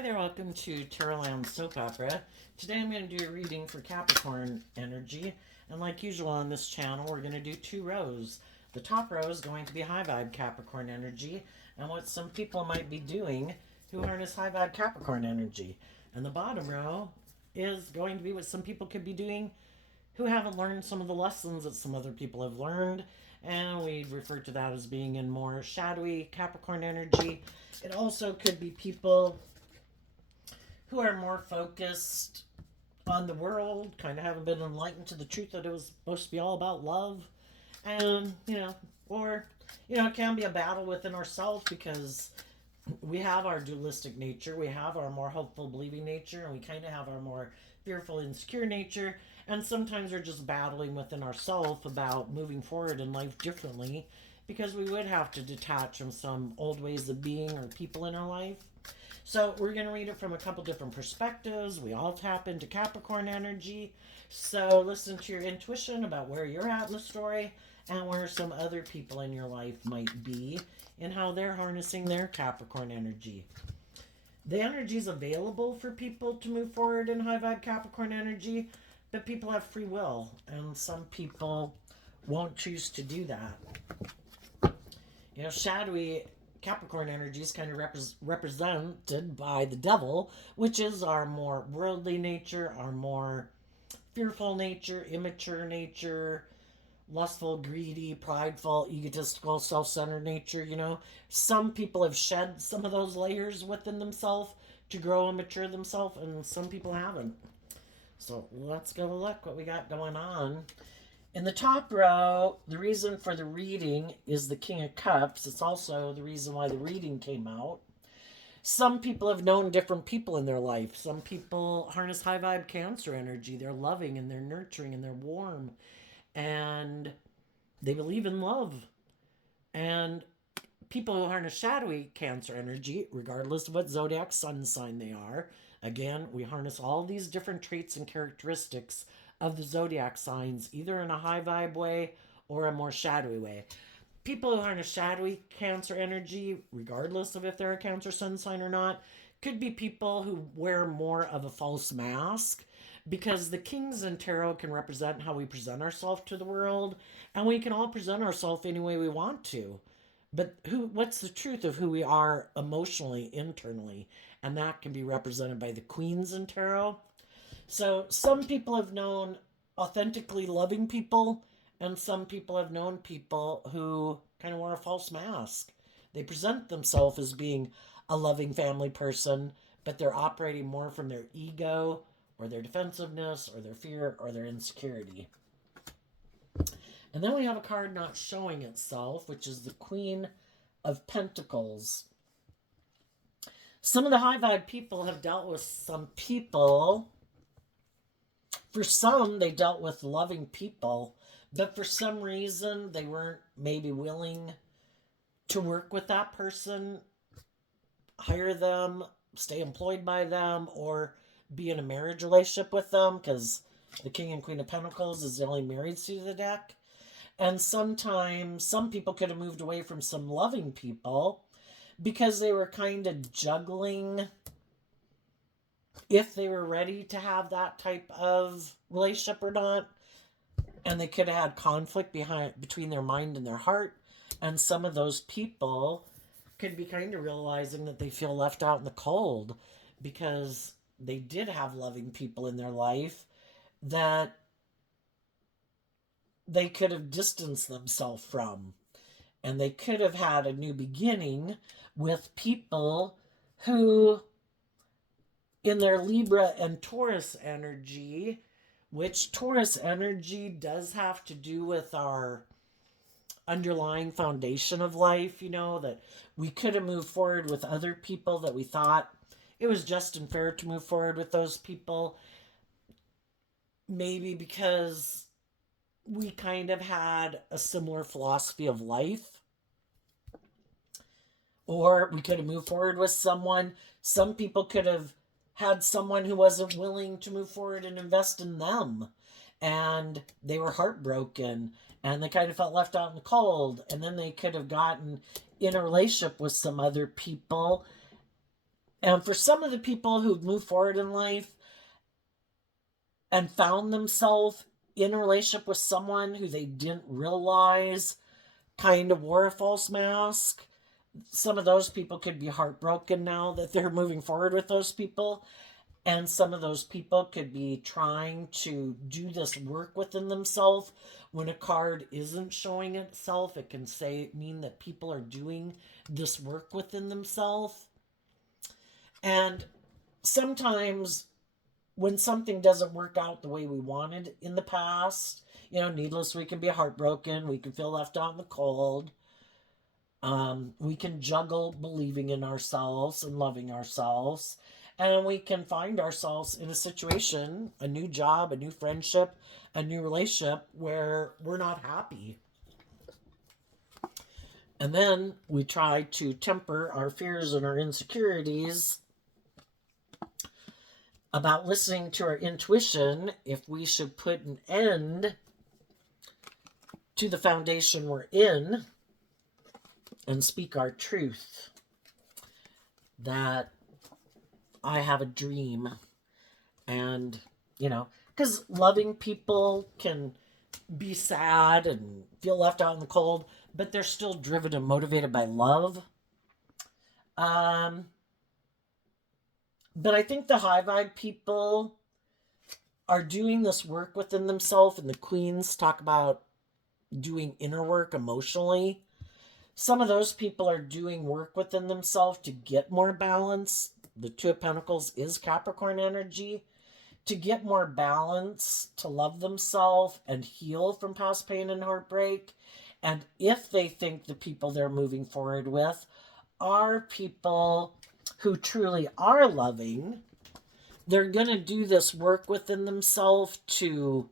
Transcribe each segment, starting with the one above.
Hi there, welcome to Terrorland Soap Opera. Today I'm going to do a reading for Capricorn energy, and like usual on this channel, we're going to do two rows. The top row is going to be high vibe Capricorn energy, and what some people might be doing who harness high vibe Capricorn energy. And the bottom row is going to be what some people could be doing who haven't learned some of the lessons that some other people have learned, and we refer to that as being in more shadowy Capricorn energy. It also could be people who are more focused on the world, kind of haven't been enlightened to the truth that it was supposed to be all about love. And, or, it can be a battle within ourselves because we have our dualistic nature, we have our more hopeful, believing nature, and we kind of have our more fearful, insecure nature. And sometimes we're just battling within ourselves about moving forward in life differently because we would have to detach from some old ways of being or people in our life. So we're going to read it from a couple different perspectives. We all tap into Capricorn energy. So listen to your intuition about where you're at in the story and where some other people in your life might be and how they're harnessing their Capricorn energy. The energy is available for people to move forward in high vibe Capricorn energy, but people have free will, and some people won't choose to do that. Shadowy Capricorn energy is kind of represented by the devil, which is our more worldly nature, our more fearful nature, immature nature, lustful, greedy, prideful, egotistical, self-centered nature. Some people have shed some of those layers within themselves to grow and mature themselves, and some people haven't. So let's go look what we got going on. In the top row, the reason for the reading is the King of Cups. It's also the reason why the reading came out. Some people have known different people in their life. Some people harness high vibe Cancer energy. They're loving and they're nurturing and they're warm. And they believe in love. And people who harness shadowy Cancer energy, regardless of what zodiac sun sign they are, again, we harness all these different traits and characteristics of the zodiac signs, either in a high vibe way or a more shadowy way. People who harness shadowy Cancer energy, regardless of if they're a Cancer sun sign or not, could be people who wear more of a false mask, because the kings in tarot can represent how we present ourselves to the world, and we can all present ourselves any way we want to. But what's the truth of who we are emotionally, internally? And that can be represented by the queens in tarot. So some people have known authentically loving people, and some people have known people who kind of wear a false mask. They present themselves as being a loving family person, but they're operating more from their ego or their defensiveness or their fear or their insecurity. And then we have a card not showing itself, which is the Queen of Pentacles. Some of the high vibe people have dealt with some people. For some, they dealt with loving people, but for some reason, they weren't maybe willing to work with that person, hire them, stay employed by them, or be in a marriage relationship with them, because the King and Queen of Pentacles is the only married suit of the deck. And sometimes some people could have moved away from some loving people because they were kind of juggling if they were ready to have that type of relationship or not. And they could have had conflict between their mind and their heart. And some of those people could be kind of realizing that they feel left out in the cold because they did have loving people in their life that they could have distanced themselves from. And they could have had a new beginning with people who, in their Libra and Taurus energy, which Taurus energy does have to do with our underlying foundation of life, that we could have moved forward with other people that we thought it was just and fair to move forward with those people. Maybe because we kind of had a similar philosophy of life. Or we could have moved forward with someone. Some people could have had someone who wasn't willing to move forward and invest in them. And they were heartbroken. And they kind of felt left out in the cold. And then they could have gotten in a relationship with some other people And for some of the people who've moved forward in life and found themselves in a relationship with someone who they didn't realize kind of wore a false mask, some of those people could be heartbroken now that they're moving forward with those people. And some of those people could be trying to do this work within themselves. When a card isn't showing itself, it can mean that people are doing this work within themselves. And sometimes when something doesn't work out the way we wanted in the past, needless, we can be heartbroken, we can feel left out in the cold. We can juggle believing in ourselves and loving ourselves. And we can find ourselves in a situation, a new job, a new friendship, a new relationship where we're not happy. And then we try to temper our fears and our insecurities about listening to our intuition if we should put an end to the foundation we're in and speak our truth. That I have a dream. And, because loving people can be sad and feel left out in the cold, but they're still driven and motivated by love. But I think the high vibe people are doing this work within themselves, and the queens talk about doing inner work emotionally. Some of those people are doing work within themselves to get more balance. The Two of Pentacles is Capricorn energy. To get more balance, to love themselves and heal from past pain and heartbreak. And if they think the people they're moving forward with are people who truly are loving, they're going to do this work within themselves to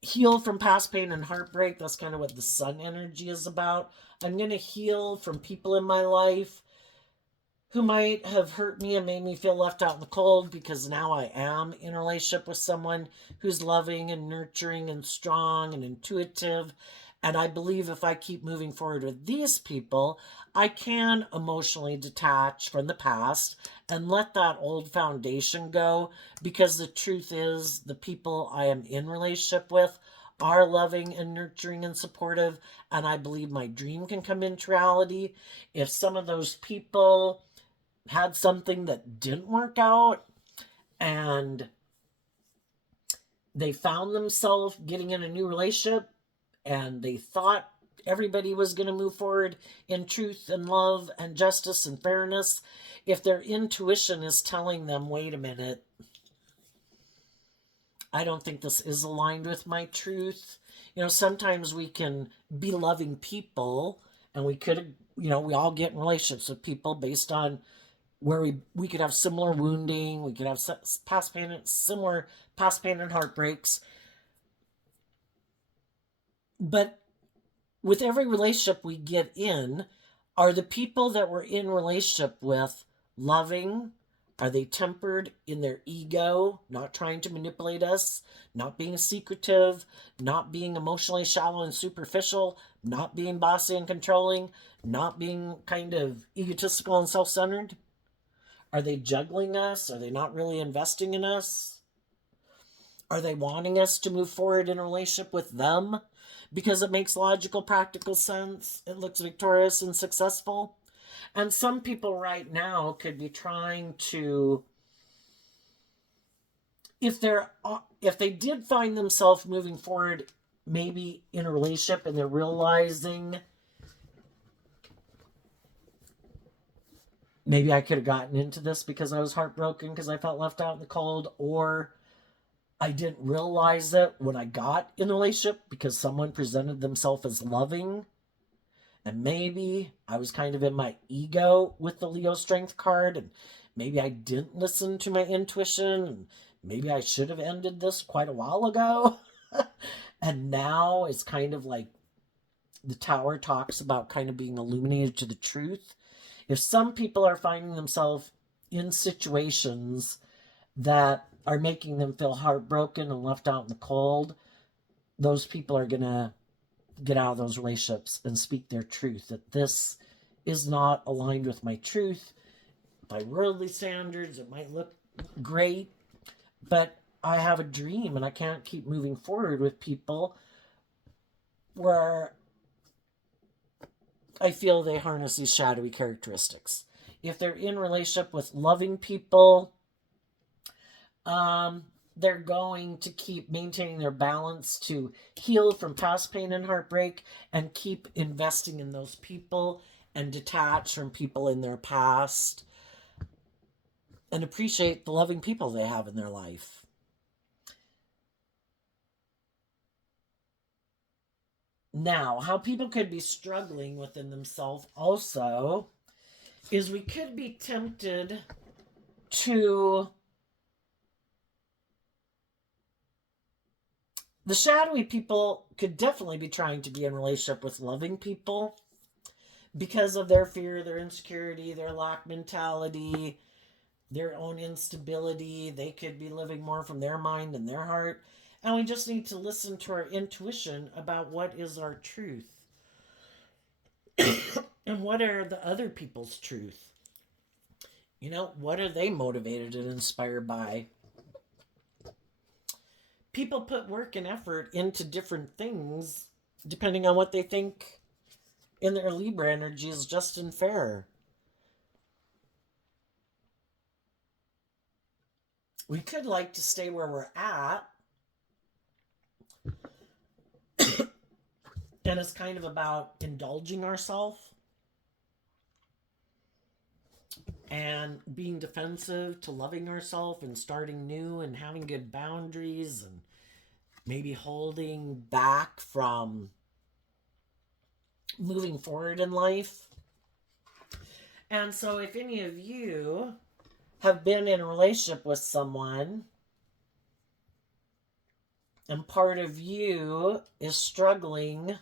heal from past pain and heartbreak. That's kind of what the Sun energy is about. I'm going to heal from people in my life who might have hurt me and made me feel left out in the cold, because now I am in a relationship with someone who's loving and nurturing and strong and intuitive. And I believe if I keep moving forward with these people, I can emotionally detach from the past and let that old foundation go, because the truth is the people I am in relationship with are loving and nurturing and supportive, and I believe my dream can come into reality. If some of those people had something that didn't work out and they found themselves getting in a new relationship and they thought everybody was going to move forward in truth and love and justice and fairness, if their intuition is telling them, wait a minute, I don't think this is aligned with my truth. Sometimes we can be loving people, and we could, we all get in relationships with people based on where we could have similar wounding, we could have past pain, similar past pain and heartbreaks. But with every relationship we get in, are the people that we're in relationship with loving? Are they tempered in their ego, not trying to manipulate us, not being secretive, not being emotionally shallow and superficial, not being bossy and controlling, not being kind of egotistical and self-centered? Are they juggling us? Are they not really investing in us? Are they wanting us to move forward in a relationship with them because it makes logical, practical sense? It looks victorious and successful. And some people right now could be trying to, if they did find themselves moving forward, maybe in a relationship, and they're realizing, maybe I could have gotten into this because I was heartbroken, because I felt left out in the cold, or I didn't realize it when I got in a relationship because someone presented themselves as loving. And maybe I was kind of in my ego with the Leo Strength card, and maybe I didn't listen to my intuition, and maybe I should have ended this quite a while ago. And now it's kind of like the Tower talks about kind of being illuminated to the truth. If some people are finding themselves in situations that are making them feel heartbroken and left out in the cold, those people are going to get out of those relationships and speak their truth, that this is not aligned with my truth. By worldly standards, it might look great, but I have a dream and I can't keep moving forward with people where I feel they harness these shadowy characteristics. If they're in relationship with loving people, they're going to keep maintaining their balance to heal from past pain and heartbreak and keep investing in those people and detach from people in their past and appreciate the loving people they have in their life. Now, how people could be struggling within themselves also is we could be tempted to the shadowy people could definitely be trying to be in relationship with loving people because of their fear, their insecurity, their lack mentality, their own instability. They could be living more from their mind and their heart. And we just need to listen to our intuition about what is our truth and what are the other people's truth. You know, what are they motivated and inspired by? People put work and effort into different things depending on what they think in their Libra energy is just and fair. We could like to stay where we're at, and it's kind of about indulging ourselves and being defensive to loving ourselves and starting new and having good boundaries and maybe holding back from moving forward in life. And so if any of you have been in a relationship with someone and part of you is struggling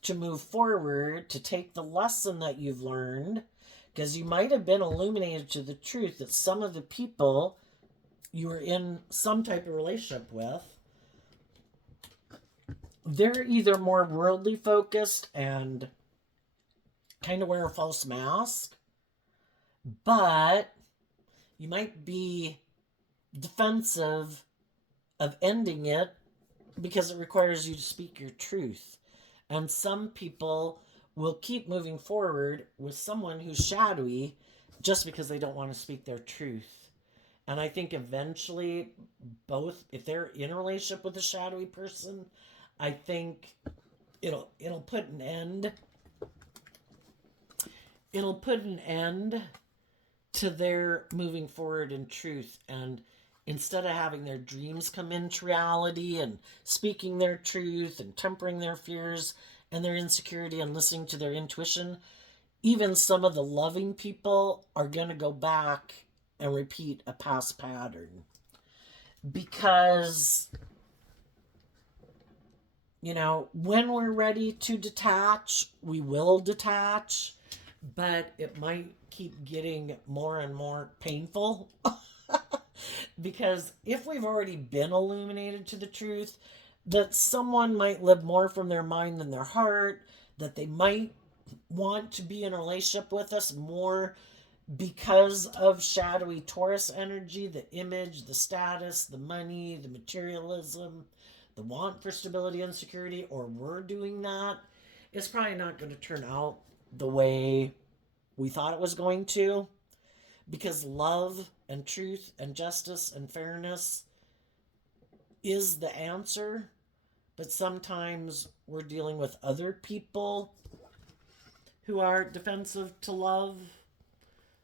to move forward, to take the lesson that you've learned, because you might have been illuminated to the truth that some of the people you were in some type of relationship with, they're either more worldly focused and kind of wear a false mask, but you might be defensive of ending it because it requires you to speak your truth. And some people will keep moving forward with someone who's shadowy just because they don't want to speak their truth. And I think eventually both, if they're in a relationship with a shadowy person, I think it'll put an end. It'll put an end to their moving forward in truth, and instead of having their dreams come into reality and speaking their truth and tempering their fears and their insecurity and listening to their intuition, even some of the loving people are going to go back and repeat a past pattern. Because, you know, when we're ready to detach, we will detach, but it might keep getting more and more painful. Because if we've already been illuminated to the truth, that someone might live more from their mind than their heart, that they might want to be in a relationship with us more because of shadowy Taurus energy, the image, the status, the money, the materialism, the want for stability and security, or we're doing that, it's probably not going to turn out the way we thought it was going to. Because love and truth and justice and fairness is the answer. But sometimes we're dealing with other people who are defensive to love,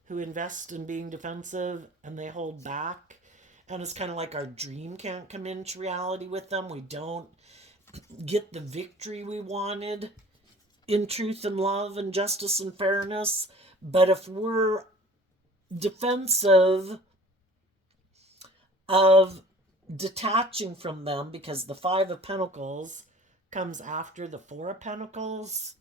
who invest in being defensive, and they hold back. And it's kind of like our dream can't come into reality with them. We don't get the victory we wanted in truth and love and justice and fairness. But if we're defensive of detaching from them, because the Five of Pentacles comes after the Four of Pentacles,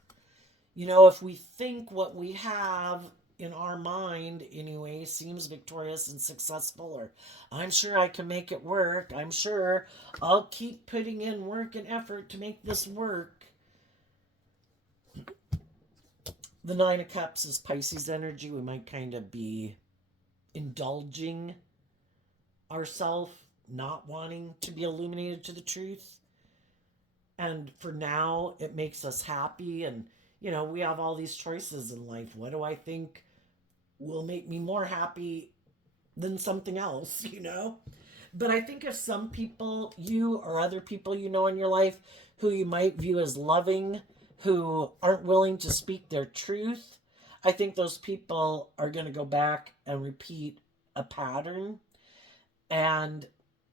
you know, if we think what we have in our mind anyway seems victorious and successful, or I'm sure I can make it work, I'm sure I'll keep putting in work and effort to make this work, The Nine of Cups is Pisces energy. We might kind of be indulging ourselves, not wanting to be illuminated to the truth. And for now, it makes us happy. And, we have all these choices in life. What do I think will make me more happy than something else, But I think if some people, you or other people in your life who you might view as loving, who aren't willing to speak their truth, I think those people are going to go back and repeat a pattern. And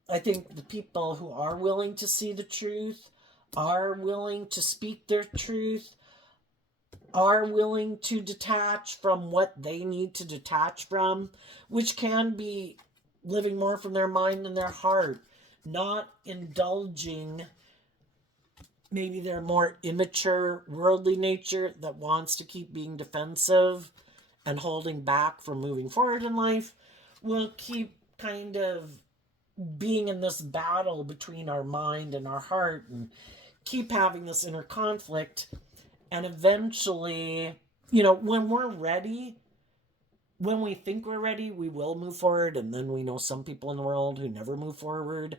I think the people who are willing to see the truth, are willing to speak their truth, are willing to detach from what they need to detach from, which can be living more from their mind and their heart, not indulging maybe their more immature worldly nature that wants to keep being defensive and holding back from moving forward in life, will keep kind of being in this battle between our mind and our heart and keep having this inner conflict. And eventually, when we're ready, when we think we're ready, we will move forward. And then we know some people in the world who never move forward.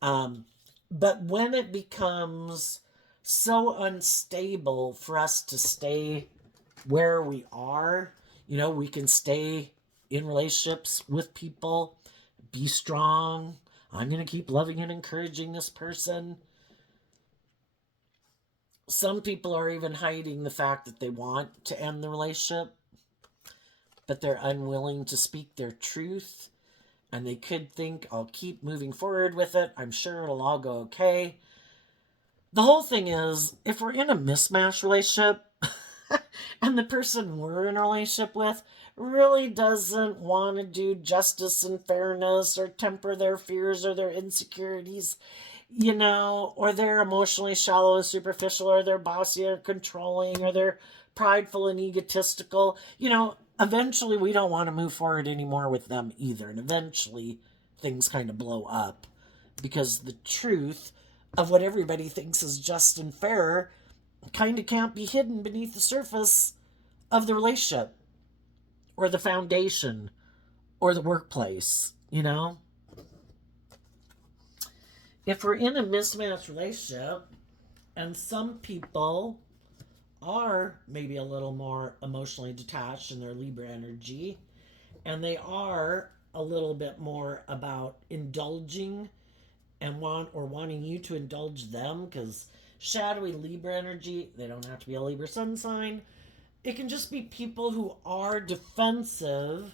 But when it becomes so unstable for us to stay where we are, we can stay in relationships with people, be strong. I'm going to keep loving and encouraging this person. Some people are even hiding the fact that they want to end the relationship, but they're unwilling to speak their truth. And they could think, I'll keep moving forward with it. I'm sure it'll all go okay. The whole thing is, if we're in a mismatched relationship and the person we're in a relationship with really doesn't want to do justice and fairness or temper their fears or their insecurities, or they're emotionally shallow and superficial, or they're bossy or controlling, or they're prideful and egotistical, eventually we don't want to move forward anymore with them either. And eventually things kind of blow up because the truth of what everybody thinks is just and fair kind of can't be hidden beneath the surface of the relationship or the foundation or the workplace, If we're in a mismatched relationship and some people are maybe a little more emotionally detached in their Libra energy, and they are a little bit more about indulging and wanting you to indulge them, because shadowy Libra energy, they don't have to be a Libra sun sign. It can just be people who are defensive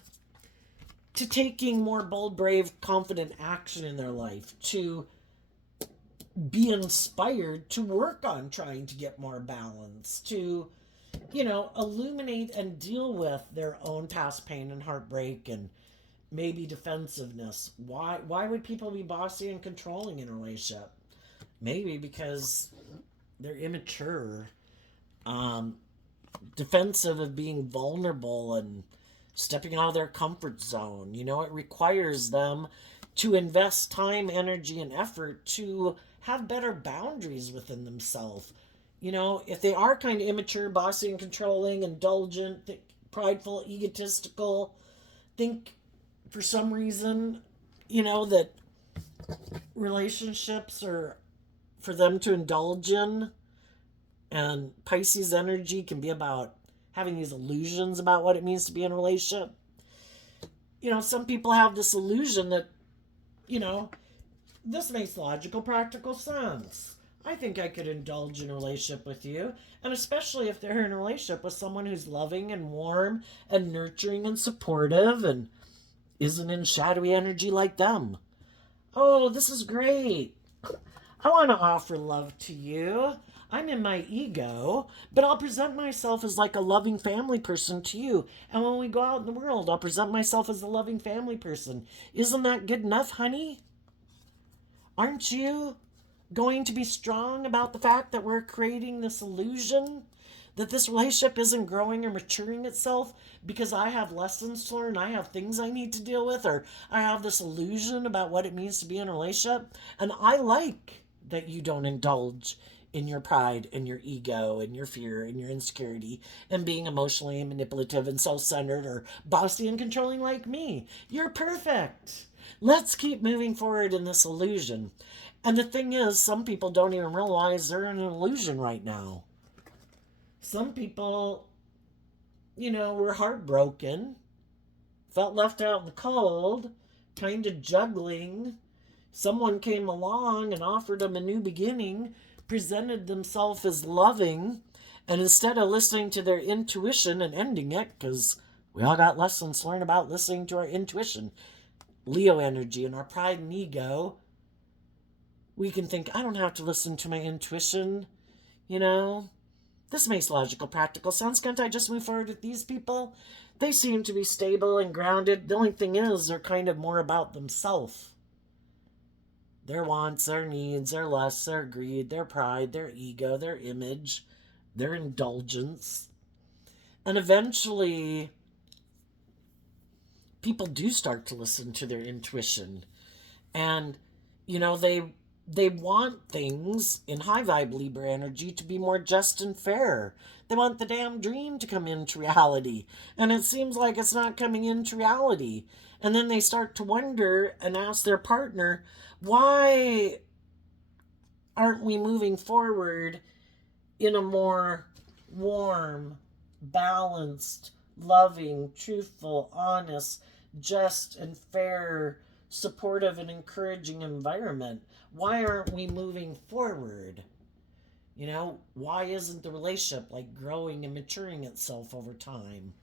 to taking more bold, brave, confident action in their life, to be inspired to work on trying to get more balance, to, illuminate and deal with their own past pain and heartbreak and maybe defensiveness. Why would people be bossy and controlling in a relationship? Maybe because they're immature, defensive of being vulnerable and stepping out of their comfort zone. It requires them to invest time, energy, and effort to have better boundaries within themselves. If they are kind of immature, bossy and controlling, indulgent, prideful, egotistical, think for some reason, that relationships are for them to indulge in, and Pisces energy can be about having these illusions about what it means to be in a relationship. Some people have this illusion that, this makes logical, practical sense. I think I could indulge in a relationship with you, and especially if they're in a relationship with someone who's loving and warm and nurturing and supportive and isn't in shadowy energy like them. Oh, this is great. I want to offer love to you. I'm in my ego, but I'll present myself as like a loving family person to you. And when we go out in the world, I'll present myself as a loving family person. Isn't that good enough, honey? Aren't you going to be strong about the fact that we're creating this illusion that this relationship isn't growing or maturing itself because I have lessons to learn, I have things I need to deal with, or I have this illusion about what it means to be in a relationship? And I like that you don't indulge in your pride and your ego and your fear and your insecurity and being emotionally manipulative and self-centered or bossy and controlling like me. You're perfect. Let's keep moving forward in this illusion. And the thing is, some people don't even realize they're in an illusion right now. Some people, were heartbroken, felt left out in the cold, kind of juggling. Someone came along and offered them a new beginning, presented themselves as loving, and instead of listening to their intuition and ending it, because we all got lessons to learn about listening to our intuition, Leo energy, and our pride and ego, we can think, I don't have to listen to my intuition, This makes logical, practical sense. Can't I just move forward with these people? They seem to be stable and grounded. The only thing is, they're kind of more about themselves. Their wants, their needs, their lusts, their greed, their pride, their ego, their image, their indulgence. And eventually, people do start to listen to their intuition. And, they want things in high vibe Libra energy to be more just and fair. They want the damn dream to come into reality. And it seems like it's not coming into reality. And then they start to wonder and ask their partner, why aren't we moving forward in a more warm, balanced, loving, truthful, honest, just and fair, supportive and encouraging environment? Why aren't we moving forward? Why isn't the relationship growing and maturing itself over time?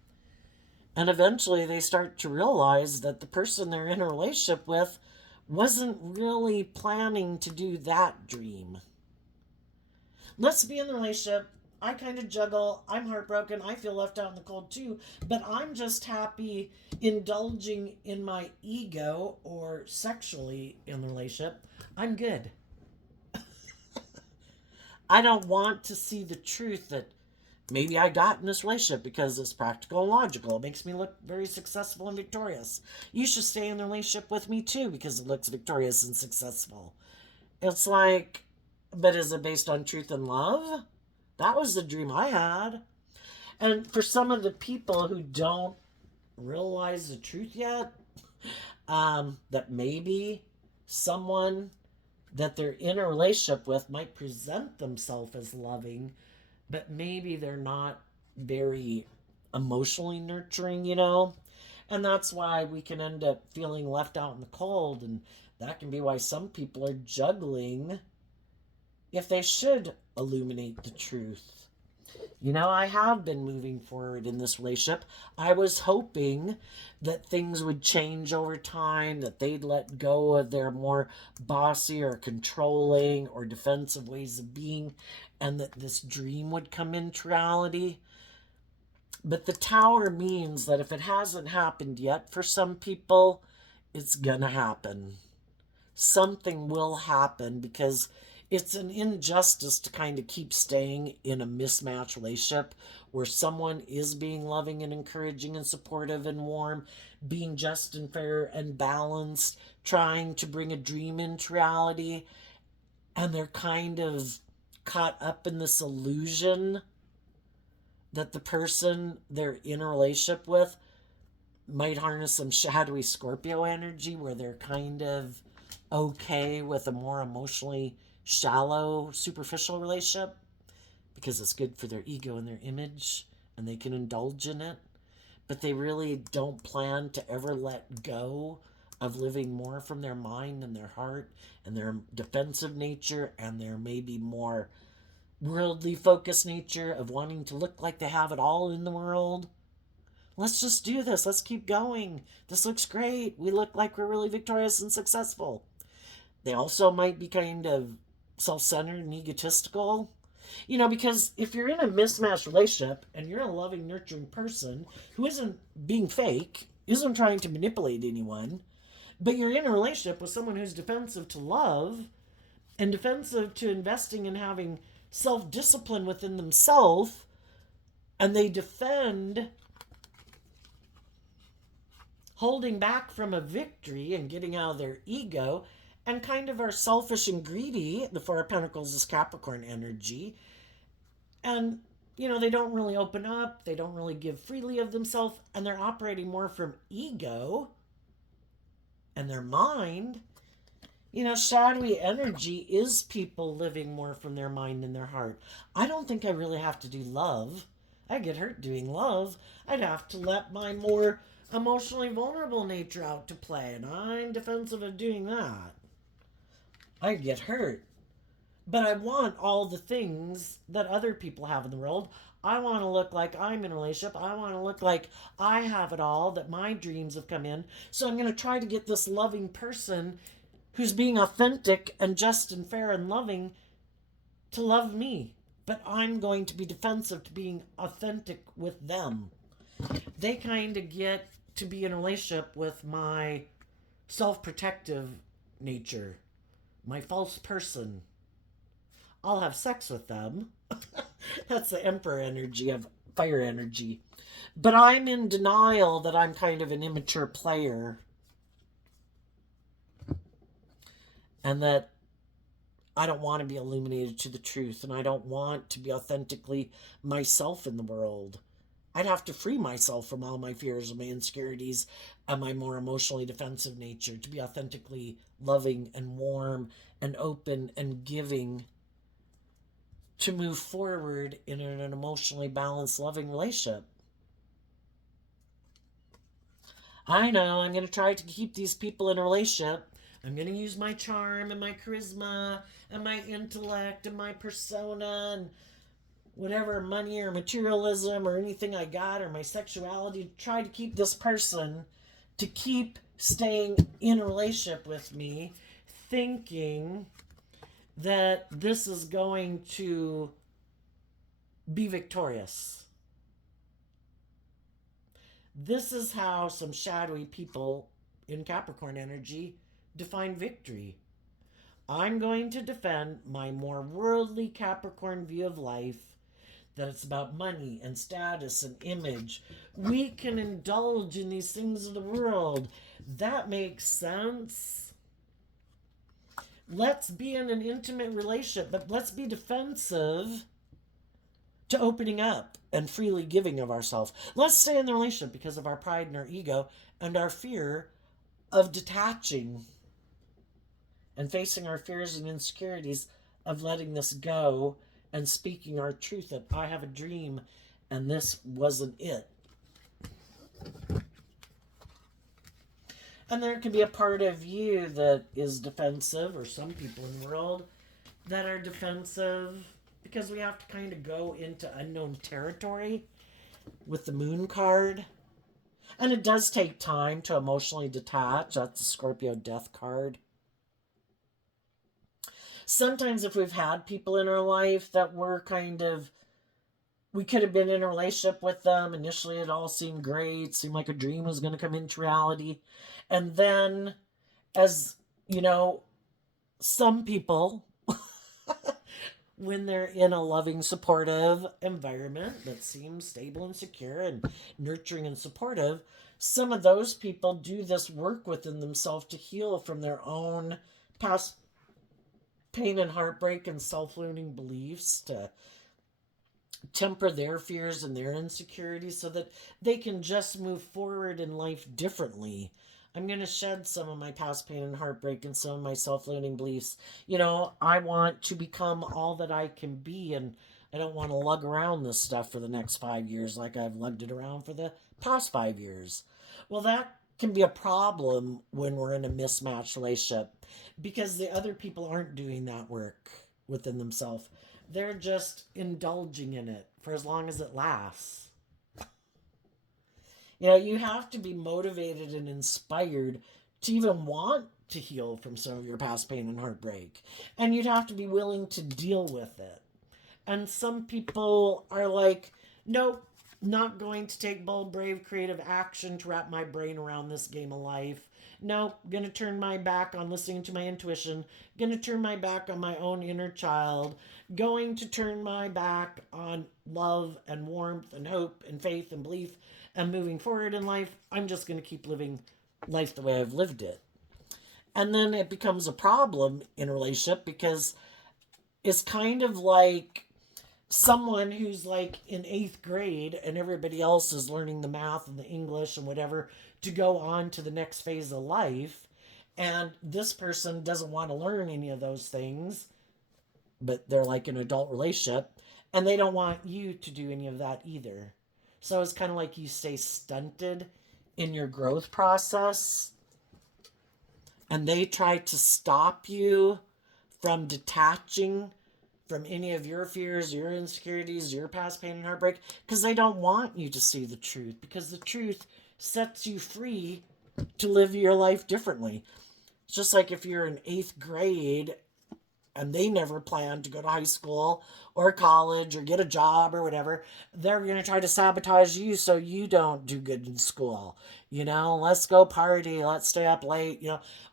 And eventually they start to realize that the person they're in a relationship with wasn't really planning to do that dream. Let's be in the relationship. I kind of juggle. I'm heartbroken. I feel left out in the cold too. But I'm just happy indulging in my ego or sexually in the relationship. I'm good. I don't want to see the truth that maybe I got in this relationship because it's practical and logical. It makes me look very successful and victorious. You should stay in the relationship with me too because it looks victorious and successful. It's like, but is it based on truth and love? That was the dream I had. And for some of the people who don't realize the truth yet, that maybe someone that they're in a relationship with might present themselves as loving, but maybe they're not very emotionally nurturing, And that's why we can end up feeling left out in the cold. And that can be why some people are juggling if they should illuminate the truth. I have been moving forward in this relationship. I was hoping that things would change over time, that they'd let go of their more bossy or controlling or defensive ways of being, and that this dream would come into reality. But the Tower means that if it hasn't happened yet for some people, it's gonna happen. Something will happen because it's an injustice to kind of keep staying in a mismatched relationship where someone is being loving and encouraging and supportive and warm, being just and fair and balanced, trying to bring a dream into reality, and they're kind of caught up in this illusion that the person they're in a relationship with might harness some shadowy Scorpio energy where they're kind of okay with a more emotionally shallow, superficial relationship because it's good for their ego and their image and they can indulge in it, but they really don't plan to ever let go of living more from their mind and their heart and their defensive nature and their maybe more worldly focused nature of wanting to look like they have it all in the world. Let's just do this. Let's keep going. This looks great. We look like we're really victorious and successful. They also might be kind of self-centered and egotistical. Because if you're in a mismatched relationship and you're a loving, nurturing person who isn't being fake, isn't trying to manipulate anyone, but you're in a relationship with someone who's defensive to love and defensive to investing in having self-discipline within themselves, and they defend holding back from a victory and getting out of their ego, and kind of are selfish and greedy. The Four of Pentacles is Capricorn energy. And, they don't really open up. They don't really give freely of themselves. And they're operating more from ego and their mind. Shadowy energy is people living more from their mind and their heart. I don't think I really have to do love. I get hurt doing love. I'd have to let my more emotionally vulnerable nature out to play, and I'm defensive of doing that. I get hurt. But I want all the things that other people have in the world. I want to look like I'm in a relationship. I want to look like I have it all, that my dreams have come in. So I'm going to try to get this loving person who's being authentic and just and fair and loving to love me. But I'm going to be defensive to being authentic with them. They kind of get to be in a relationship with my self-protective nature, my false person. I'll have sex with them. That's the Emperor energy of fire energy. But I'm in denial that I'm kind of an immature player. And that I don't want to be illuminated to the truth. And I don't want to be authentically myself in the world. I'd have to free myself from all my fears and my insecurities and my more emotionally defensive nature to be authentically loving and warm and open and giving, to move forward in an emotionally balanced, loving relationship. I know I'm going to try to keep these people in a relationship. I'm going to use my charm and my charisma and my intellect and my persona and whatever money or materialism or anything I got or my sexuality to try to keep this person to keep staying in a relationship with me, thinking that this is going to be victorious. This is how some shadowy people in Capricorn energy define victory. I'm going to defend my more worldly Capricorn view of life, that it's about money and status and image. We can indulge in these things of the world. That makes sense. Let's be in an intimate relationship, but let's be defensive to opening up and freely giving of ourselves. Let's stay in the relationship because of our pride and our ego and our fear of detaching and facing our fears and insecurities of letting this go and speaking our truth that I have a dream and this wasn't it. And there can be a part of you that is defensive, or some people in the world that are defensive, because we have to kind of go into unknown territory with the Moon card. And it does take time to emotionally detach. That's the Scorpio Death card. Sometimes if we've had people in our life that were we could have been in a relationship with them. Initially, it all seemed great. Seemed like a dream was going to come into reality. And then, as some people, when they're in a loving, supportive environment that seems stable and secure and nurturing and supportive, some of those people do this work within themselves to heal from their own past pain and heartbreak and self-limiting beliefs, to temper their fears and their insecurities so that they can just move forward in life differently. I'm going to shed some of my past pain and heartbreak and some of my self-limiting beliefs. I want to become all that I can be, and I don't want to lug around this stuff for the next 5 years like I've lugged it around for the past 5 years. Well, that can be a problem when we're in a mismatched relationship, because the other people aren't doing that work within themselves. They're just indulging in it for as long as it lasts. You have to be motivated and inspired to even want to heal from some of your past pain and heartbreak. And you'd have to be willing to deal with it. And some people are like, nope, not going to take bold, brave, creative action to wrap my brain around this game of life. Nope, going to turn my back on listening to my intuition. Going to turn my back on my own inner child. Going to turn my back on love and warmth and hope and faith and belief and moving forward in life. I'm just going to keep living life the way I've lived it. And then it becomes a problem in a relationship because it's kind of like someone who's like in eighth grade and everybody else is learning the math and the English and whatever to go on to the next phase of life. And this person doesn't want to learn any of those things, but they're like an adult relationship and they don't want you to do any of that either. So it's kind of like you stay stunted in your growth process and they try to stop you from detaching from any of your fears, your insecurities, your past pain and heartbreak, because they don't want you to see the truth, because the truth sets you free to live your life differently. It's just like if you're in eighth grade and they never plan to go to high school or college or get a job or whatever, they're going to try to sabotage you so you don't do good in school. Let's go party, let's stay up late,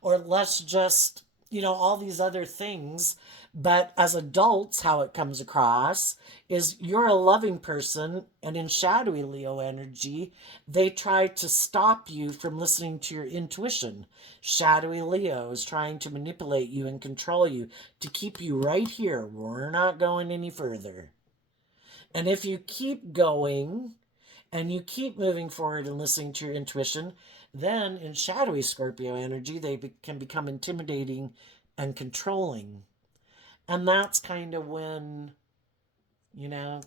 or let's just, all these other things. But as adults, how it comes across is you're a loving person, and in shadowy Leo energy, they try to stop you from listening to your intuition. Shadowy Leo is trying to manipulate you and control you to keep you right here. We're not going any further. And if you keep going and you keep moving forward and listening to your intuition, then in shadowy Scorpio energy, they can become intimidating and controlling. And that's kind of when,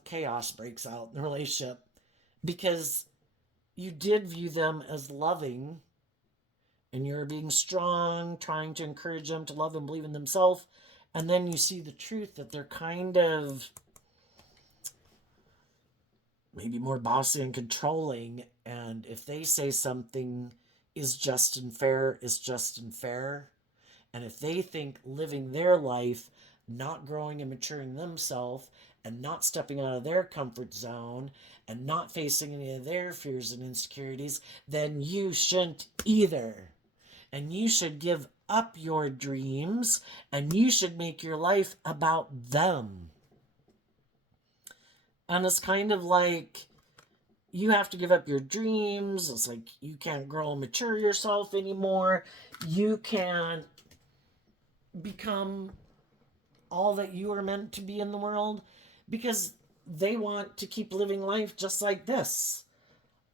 chaos breaks out in the relationship because you did view them as loving and you're being strong, trying to encourage them to love and believe in themselves. And then you see the truth that they're kind of maybe more bossy and controlling. And if they say something is just and fair, is just and fair. And if they think living their life, not growing and maturing themselves, and not stepping out of their comfort zone, and not facing any of their fears and insecurities, then you shouldn't either. And you should give up your dreams, and you should make your life about them. And it's kind of like you have to give up your dreams. It's like you can't grow and mature yourself anymore. You can't become all that you are meant to be in the world because they want to keep living life just like this.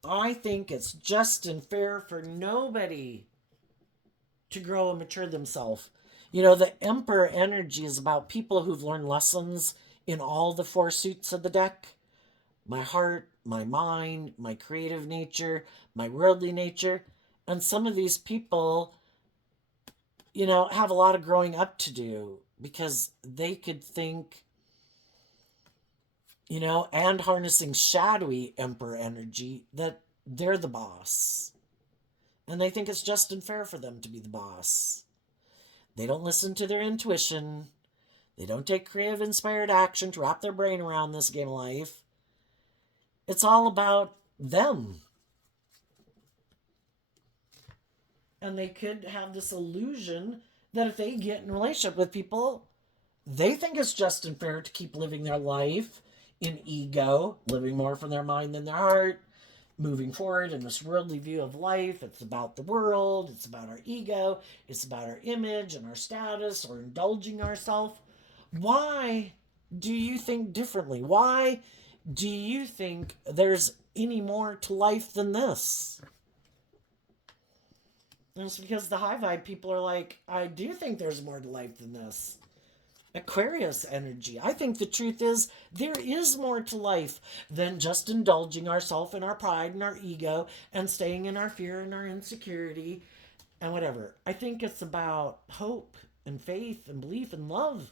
I think it's just and fair for nobody to grow and mature themselves. The Emperor energy is about people who've learned lessons in all the four suits of the deck: my heart, my mind, my creative nature, my worldly nature. And some of these people, have a lot of growing up to do because they could think, and harnessing shadowy Emperor energy, that they're the boss. And they think it's just and fair for them to be the boss. They don't listen to their intuition. They don't take creative, inspired action to wrap their brain around this game of life. It's all about them. And they could have this illusion that if they get in a relationship with people, they think it's just and fair to keep living their life in ego, living more from their mind than their heart, moving forward in this worldly view of life. It's about the world, it's about our ego, it's about our image and our status, or indulging ourselves. Why do you think differently? Why do you think there's any more to life than this? And it's because the high vibe people are like, I do think there's more to life than this. Aquarius energy. I think the truth is there is more to life than just indulging ourselves in our pride and our ego and staying in our fear and our insecurity and whatever. I think it's about hope and faith and belief and love.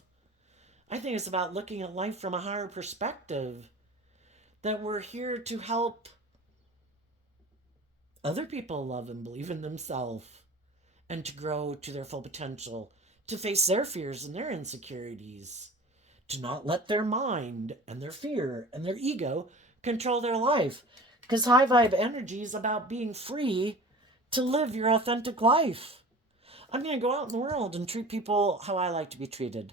I think it's about looking at life from a higher perspective. That we're here to help other people love and believe in themselves and to grow to their full potential, to face their fears and their insecurities, to not let their mind and their fear and their ego control their life. Because high vibe energy is about being free to live your authentic life. I'm going to go out in the world and treat people how I like to be treated.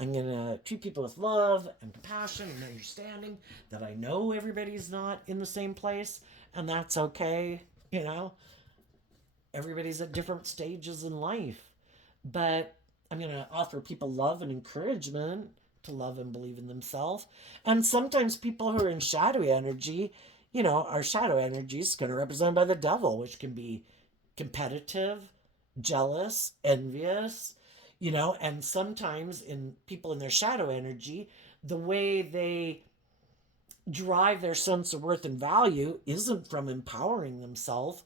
I'm going to treat people with love and compassion and understanding that I know everybody's not in the same place, and that's okay, Everybody's at different stages in life. But I'm going to offer people love and encouragement to love and believe in themselves. And sometimes people who are in shadowy energy, our shadow energy is kind of represented by the devil, which can be competitive, jealous, envious, and sometimes in people in their shadow energy, the way they drive their sense of worth and value isn't from empowering themselves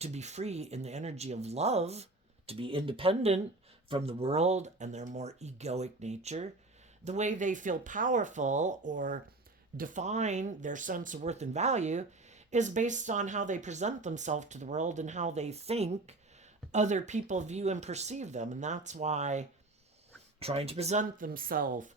to be free in the energy of love, to be independent from the world and their more egoic nature. The way they feel powerful or define their sense of worth and value is based on how they present themselves to the world and how they think other people view and perceive them. And that's why trying to present themselves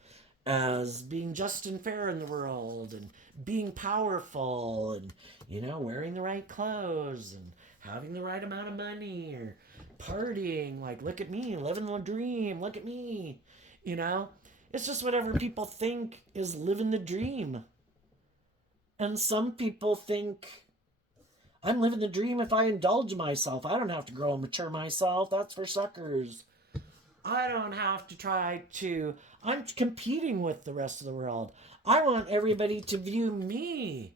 as being just and fair in the world and being powerful and, wearing the right clothes and having the right amount of money or partying, like, look at me, living the dream, look at me, you know? It's just whatever people think is living the dream. And some people think, I'm living the dream if I indulge myself. I don't have to grow and mature myself. That's for suckers. I don't have to I'm competing with the rest of the world. I want everybody to view me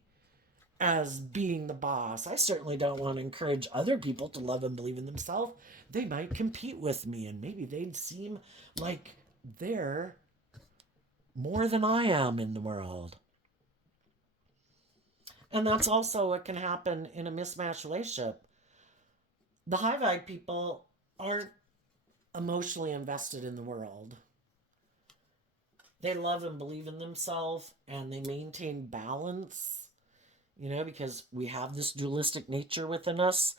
as being the boss. I certainly don't want to encourage other people to love and believe in themselves. They might compete with me and maybe they'd seem like they're more than I am in the world. And that's also what can happen in a mismatched relationship. The high vibe people aren't emotionally invested in the world. They love and believe in themselves and they maintain balance, because we have this dualistic nature within us.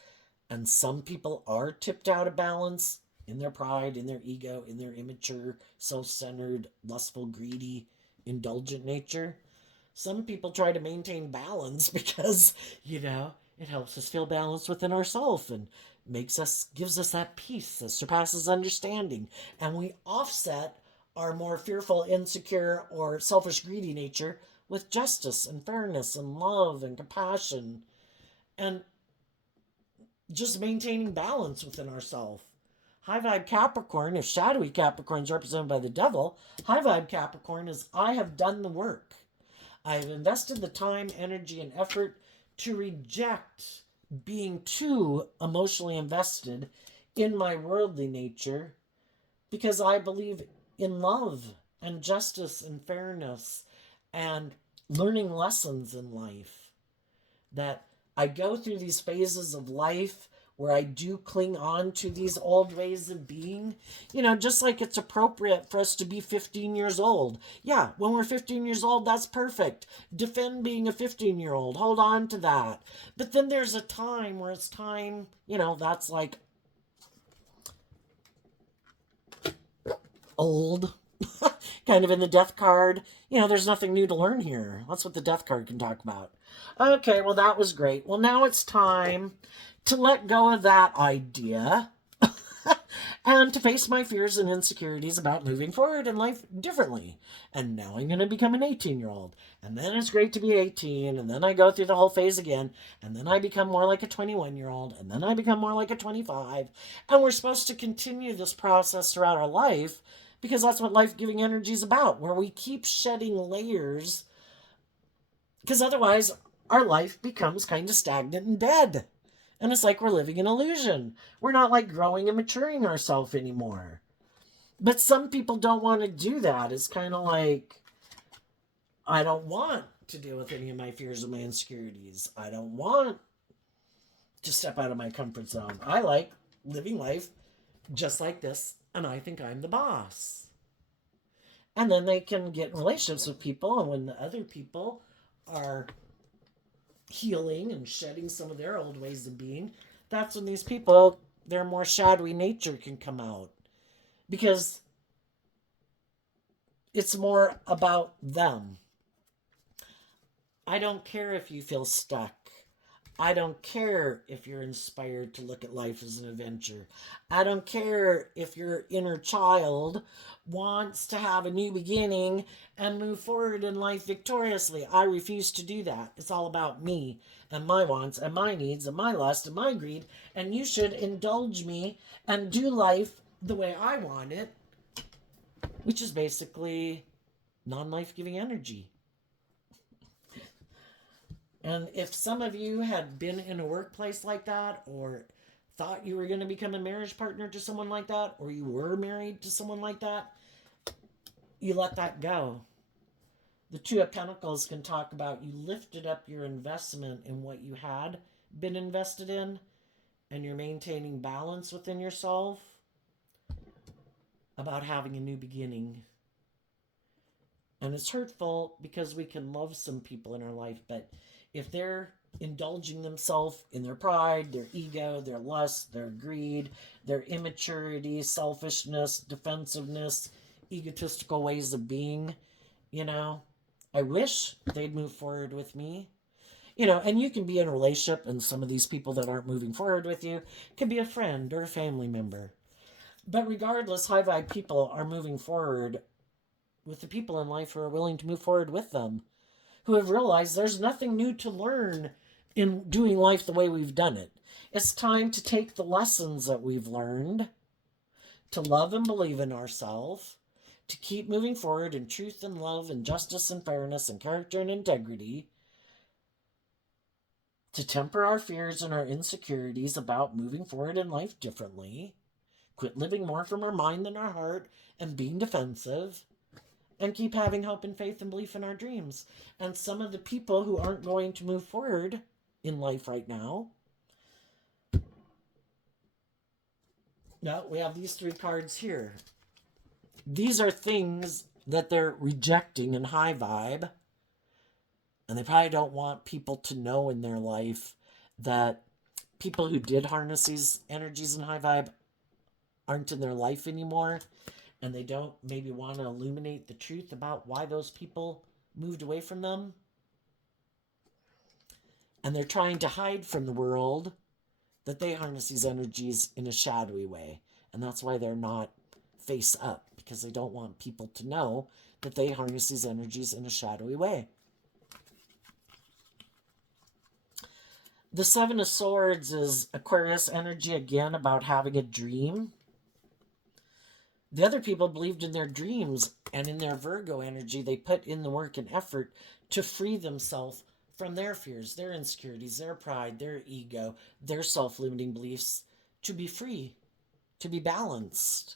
And some people are tipped out of balance in their pride, in their ego, in their immature, self centered, lustful, greedy, indulgent nature. Some people try to maintain balance because, it helps us feel balanced within ourselves and gives us that peace that surpasses understanding. And we offset our more fearful, insecure, or selfish, greedy nature with justice and fairness and love and compassion and just maintaining balance within ourselves. High vibe Capricorn, if shadowy Capricorn is represented by the devil, high vibe Capricorn is I have done the work. I have invested the time, energy, and effort to reject being too emotionally invested in my worldly nature because I believe in love and justice and fairness and learning lessons in life. That I go through these phases of life where I do cling on to these old ways of being, just like it's appropriate for us to be 15 years old. Yeah, when we're 15 years old, that's perfect. Defend being a 15-year-old. Hold on to that. But then there's a time where it's time, that's like old, kind of in the death card. There's nothing new to learn here. That's what the death card can talk about. Okay, well, that was great. Well, now it's time to let go of that idea and to face my fears and insecurities about moving forward in life differently. And now I'm going to become an 18-year-old. And then it's great to be 18. And then I go through the whole phase again. And then I become more like a 21-year-old. And then I become more like a 25. And we're supposed to continue this process throughout our life because that's what life-giving energy is about, where we keep shedding layers because otherwise our life becomes kind of stagnant and dead. And it's like we're living an illusion. We're not like growing and maturing ourselves anymore. But some people don't want to do that. It's kind of like, I don't want to deal with any of my fears and my insecurities. I don't want to step out of my comfort zone. I like living life just like this, and I think I'm the boss. And then they can get in relationships with people, and when the other people are healing and shedding some of their old ways of being, that's when these people, their more shadowy nature can come out. Because it's more about them. I don't care if you feel stuck. I don't care if you're inspired to look at life as an adventure. I don't care if your inner child wants to have a new beginning and move forward in life victoriously. I refuse to do that. It's all about me and my wants and my needs and my lust and my greed. And you should indulge me and do life the way I want it, which is basically non life giving energy. And if some of you had been in a workplace like that, or thought you were going to become a marriage partner to someone like that, or you were married to someone like that, you let that go. The Two of Pentacles can talk about you lifted up your investment in what you had been invested in, and you're maintaining balance within yourself about having a new beginning. And it's hurtful because we can love some people in our life, but if they're indulging themselves in their pride, their ego, their lust, their greed, their immaturity, selfishness, defensiveness, egotistical ways of being, I wish they'd move forward with me. And you can be in a relationship, and some of these people that aren't moving forward with you can be a friend or a family member. But regardless, high vibe people are moving forward with the people in life who are willing to move forward with them, who have realized there's nothing new to learn in doing life the way we've done it. It's time to take the lessons that we've learned, to love and believe in ourselves, to keep moving forward in truth and love and justice and fairness and character and integrity, to temper our fears and our insecurities about moving forward in life differently, quit living more from our mind than our heart and being defensive, and keep having hope and faith and belief in our dreams. And some of the people who aren't going to move forward in life right now, we have these 3 cards here. These are things that they're rejecting in high vibe, and they probably don't want people to know in their life that people who did harness these energies in high vibe aren't in their life anymore. And they don't maybe want to illuminate the truth about why those people moved away from them. And they're trying to hide from the world that they harness these energies in a shadowy way. And that's why they're not face up, because they don't want people to know that they harness these energies in a shadowy way. The 7 of Swords is Aquarius energy again, about having a dream. The other people believed in their dreams, and in their Virgo energy, they put in the work and effort to free themselves from their fears, their insecurities, their pride, their ego, their self-limiting beliefs, to be free, to be balanced.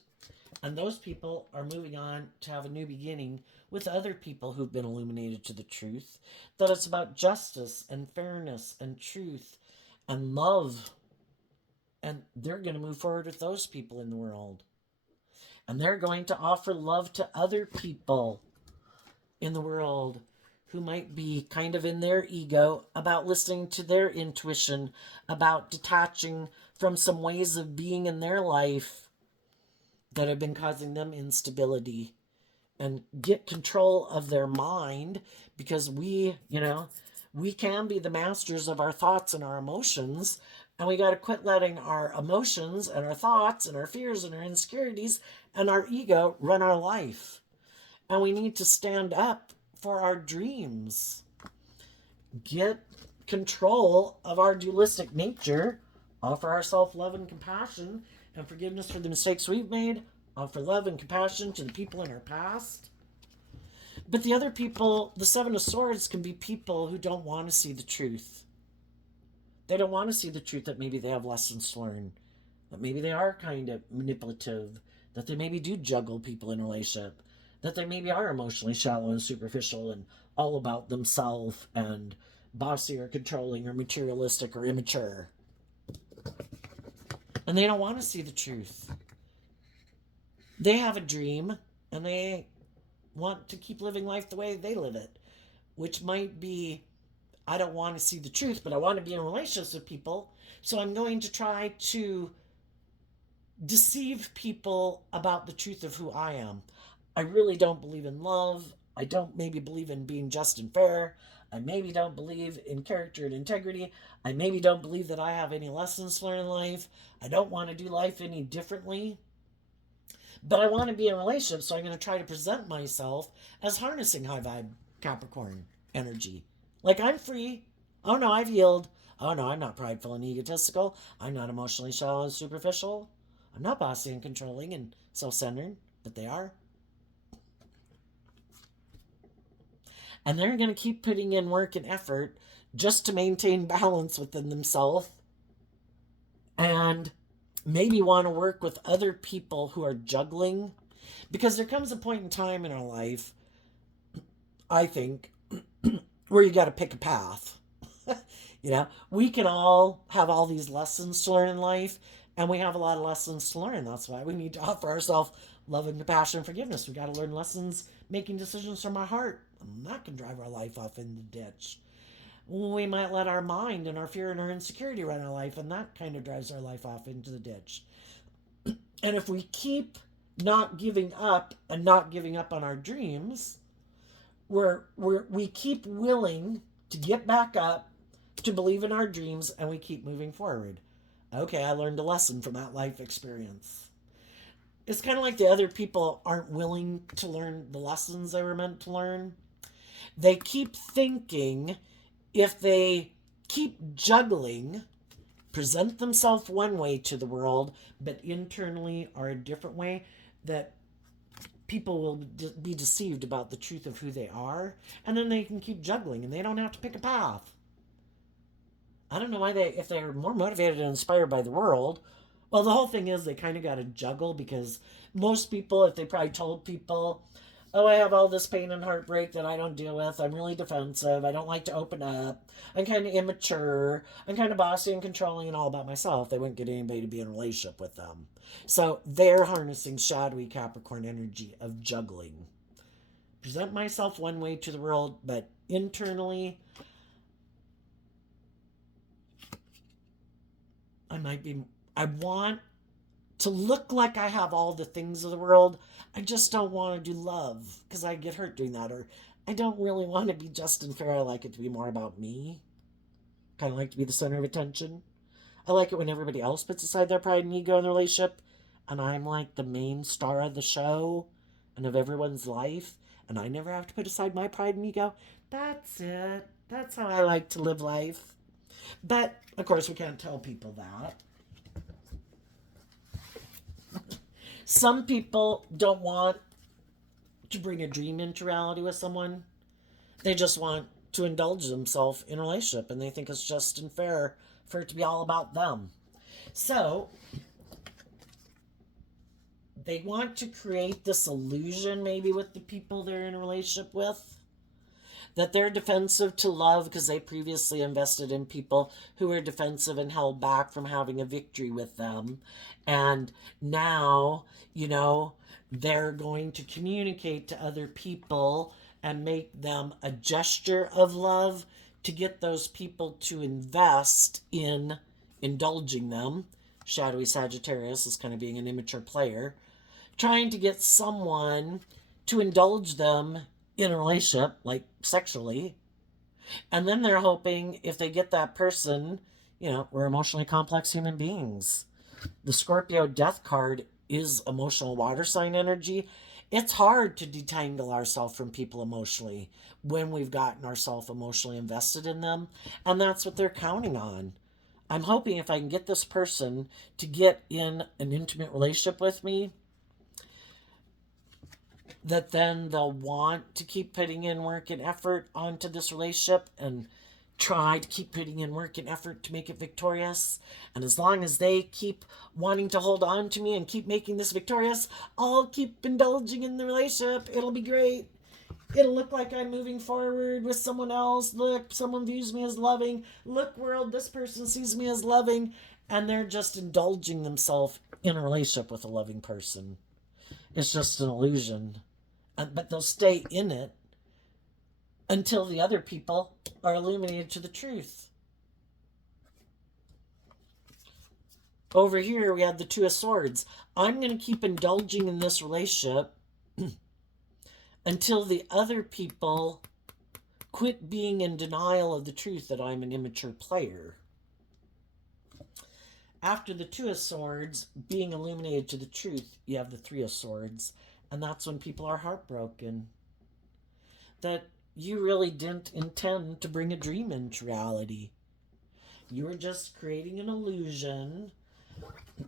And those people are moving on to have a new beginning with other people who've been illuminated to the truth, that it's about justice and fairness and truth and love. And they're going to move forward with those people in the world. And they're going to offer love to other people in the world who might be kind of in their ego, about listening to their intuition, about detaching from some ways of being in their life that have been causing them instability, and get control of their mind, because we can be the masters of our thoughts and our emotions. And we got to quit letting our emotions and our thoughts and our fears and our insecurities and our ego run our life. And we need to stand up for our dreams. Get control of our dualistic nature. Offer ourselves love and compassion and forgiveness for the mistakes we've made. Offer love and compassion to the people in our past. But the other people, the 7 of Swords, can be people who don't want to see the truth. They don't want to see the truth that maybe they have lessons to learn, that maybe they are kind of manipulative, that they maybe do juggle people in a relationship, that they maybe are emotionally shallow and superficial and all about themselves and bossy or controlling or materialistic or immature. And they don't want to see the truth. They have a dream, and they want to keep living life the way they live it, which might be, I don't want to see the truth, but I want to be in relationships with people, so I'm going to try to deceive people about the truth of who I am. I really don't believe in love. I don't maybe believe in being just and fair. I maybe don't believe in character and integrity. I maybe don't believe that I have any lessons to learn in life. I don't want to do life any differently. But I want to be in a relationship, so I'm going to try to present myself as harnessing high vibe Capricorn energy. Like I'm free. Oh no, I've healed. Oh no, I'm not prideful and egotistical. I'm not emotionally shallow and superficial. I'm not bossy and controlling and self centered, but they are. And they're going to keep putting in work and effort just to maintain balance within themselves and maybe want to work with other people who are juggling. Because there comes a point in time in our life, I think, where you got to pick a path. We can all have all these lessons to learn in life, and we have a lot of lessons to learn. That's why we need to offer ourselves love and compassion and forgiveness. We got to learn lessons making decisions from our heart, and that can drive our life off in the ditch. We might let our mind and our fear and our insecurity run our life, and that kind of drives our life off into the ditch. And if we keep not giving up and not giving up on our dreams, we keep willing to get back up, to believe in our dreams, and we keep moving forward. Okay, I learned a lesson from that life experience. It's kind of like the other people aren't willing to learn the lessons they were meant to learn. They keep thinking if they keep juggling, present themselves one way to the world, but internally are a different way, that people will be deceived about the truth of who they are, and then they can keep juggling and they don't have to pick a path. I don't know why if they're more motivated and inspired by the world, well, the whole thing is they kind of got to juggle, because most people, if they probably told people, oh, I have all this pain and heartbreak that I don't deal with. I'm really defensive. I don't like to open up. I'm kind of immature. I'm kind of bossy and controlling and all about myself. They wouldn't get anybody to be in a relationship with them. So they're harnessing shadowy Capricorn energy of juggling. Present myself one way to the world, but internally, I want to look like I have all the things of the world. I just don't want to do love because I get hurt doing that. Or I don't really want to be just and fair. I like it to be more about me. Kind of like to be the center of attention. I like it when everybody else puts aside their pride and ego in the relationship, and I'm like the main star of the show and of everyone's life, and I never have to put aside my pride and ego. That's it. That's how I like to live life. But, of course, we can't tell people that. Some people don't want to bring a dream into reality with someone. They just want to indulge themselves in a relationship, and they think it's just and fair for it to be all about them. So they want to create this illusion maybe with the people they're in a relationship with, that they're defensive to love because they previously invested in people who were defensive and held back from having a victory with them. And now, they're going to communicate to other people and make them a gesture of love to get those people to invest in indulging them. Shadowy Sagittarius is kind of being an immature player, trying to get someone to indulge them in a relationship, like sexually. And then they're hoping if they get that person, we're emotionally complex human beings. The Scorpio death card is emotional water sign energy. It's hard to detangle ourselves from people emotionally when we've gotten ourselves emotionally invested in them. And that's what they're counting on. I'm hoping if I can get this person to get in an intimate relationship with me, that then they'll want to keep putting in work and effort onto this relationship and try to keep putting in work and effort to make it victorious. And as long as they keep wanting to hold on to me and keep making this victorious, I'll keep indulging in the relationship. It'll be great. It'll look like I'm moving forward with someone else. Look, someone views me as loving. Look, world, this person sees me as loving. And they're just indulging themselves in a relationship with a loving person. It's just an illusion. But they'll stay in it until the other people are illuminated to the truth. Over here, we have the Two of Swords. I'm going to keep indulging in this relationship until the other people quit being in denial of the truth that I'm an immature player. After the Two of Swords being illuminated to the truth, you have the Three of Swords. And that's when people are heartbroken. That you really didn't intend to bring a dream into reality. You were just creating an illusion.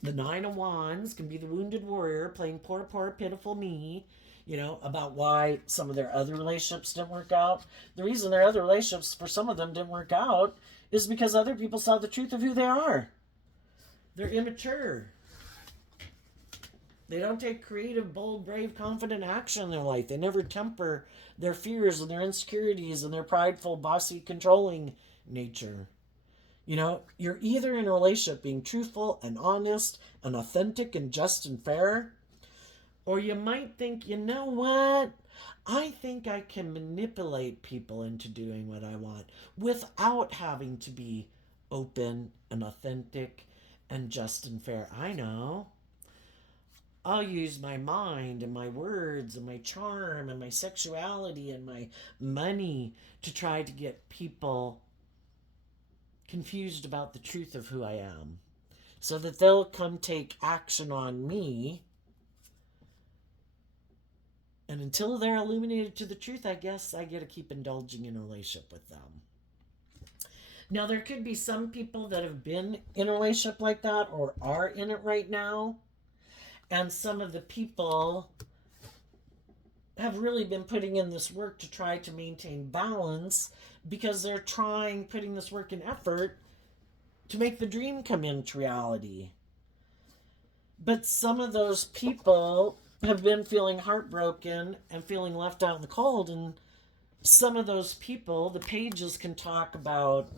The Nine of Wands can be the wounded warrior playing poor, poor, pitiful me, about why some of their other relationships didn't work out. The reason their other relationships, for some of them, didn't work out is because other people saw the truth of who they are. They're immature. They don't take creative, bold, brave, confident action in their life. They never temper their fears and their insecurities and their prideful, bossy, controlling nature. You're either in a relationship being truthful and honest and authentic and just and fair, or you might think, you know what? I think I can manipulate people into doing what I want without having to be open and authentic and just and fair. I know. I'll use my mind and my words and my charm and my sexuality and my money to try to get people confused about the truth of who I am, so that they'll come take action on me. And until they're illuminated to the truth, I guess I get to keep indulging in a relationship with them. Now, there could be some people that have been in a relationship like that or are in it right now. And some of the people have really been putting in this work to try to maintain balance because they're putting this work and effort to make the dream come into reality. But some of those people have been feeling heartbroken and feeling left out in the cold. And some of those people, the pages can talk about,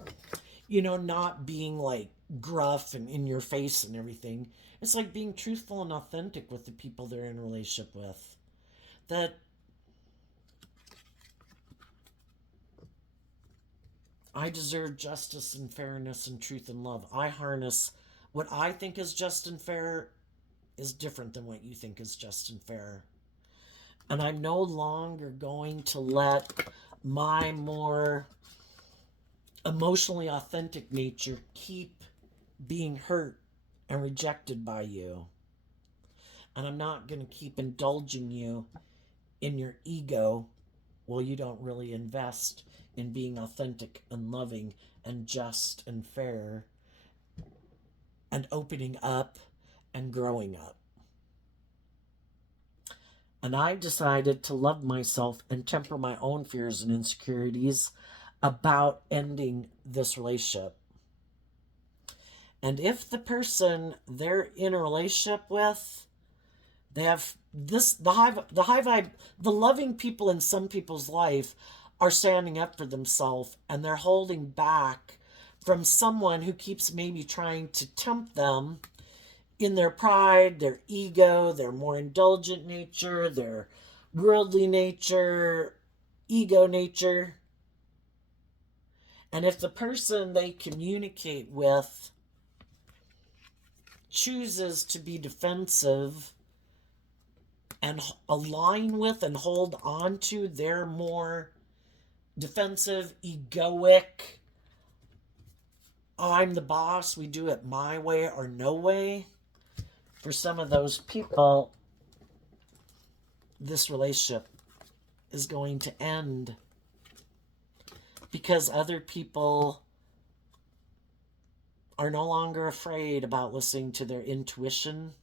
not being like gruff and in your face and everything. It's like being truthful and authentic with the people they're in a relationship with. That I deserve justice and fairness and truth and love. I harness what I think is just and fair is different than what you think is just and fair. And I'm no longer going to let my more emotionally authentic nature keep being hurt and rejected by you. And I'm not going to keep indulging you in your ego while you don't really invest in being authentic and loving and just and fair and opening up and growing up. And I decided to love myself and temper my own fears and insecurities about ending this relationship. And if the person they're in a relationship with, they have the high vibe, the loving people in some people's life are standing up for themselves, and they're holding back from someone who keeps maybe trying to tempt them in their pride, their ego, their more indulgent nature, their worldly nature, ego nature. And if the person they communicate with chooses to be defensive and align with and hold on to their more defensive, egoic, I'm the boss, we do it my way or no way, for some of those people, this relationship is going to end because other people are no longer afraid about listening to their intuition.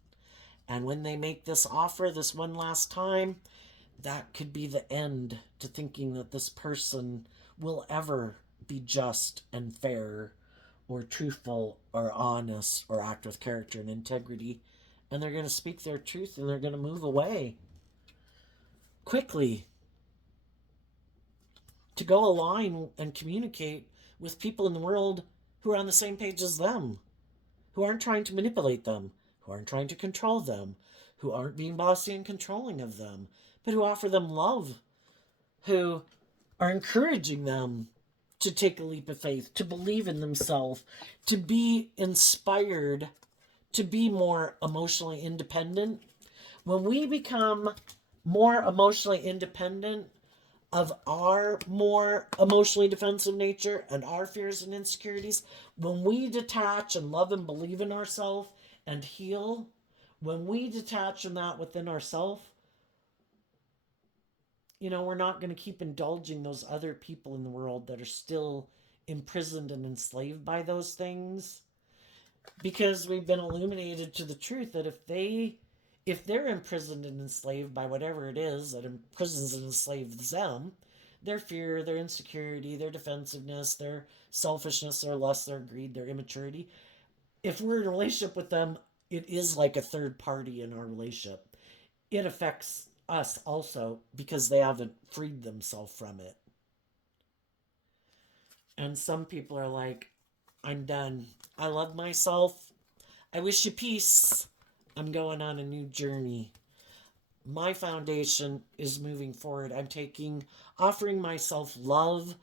And when they make this offer this one last time, that could be the end to thinking that this person will ever be just and fair or truthful or honest or act with character and integrity. And they're going to speak their truth and they're going to move away quickly to go align and communicate with people in the world who are on the same page as them, who aren't trying to manipulate them, who aren't trying to control them, who aren't being bossy and controlling of them, but who offer them love, who are encouraging them to take a leap of faith, to believe in themselves, to be inspired, to be more emotionally independent. When we become more emotionally independent of our more emotionally defensive nature and our fears and insecurities, when we detach and love and believe in ourselves and heal, when we detach from that within ourselves, we're not going to keep indulging those other people in the world that are still imprisoned and enslaved by those things, because we've been illuminated to the truth that if they're imprisoned and enslaved by whatever it is that imprisons and enslaves them, their fear, their insecurity, their defensiveness, their selfishness, their lust, their greed, their immaturity, if we're in a relationship with them, it is like a third party in our relationship. It affects us also because they haven't freed themselves from it. And some people are like, I'm done. I love myself. I wish you peace. I'm going on a new journey. My foundation is moving forward. Offering myself love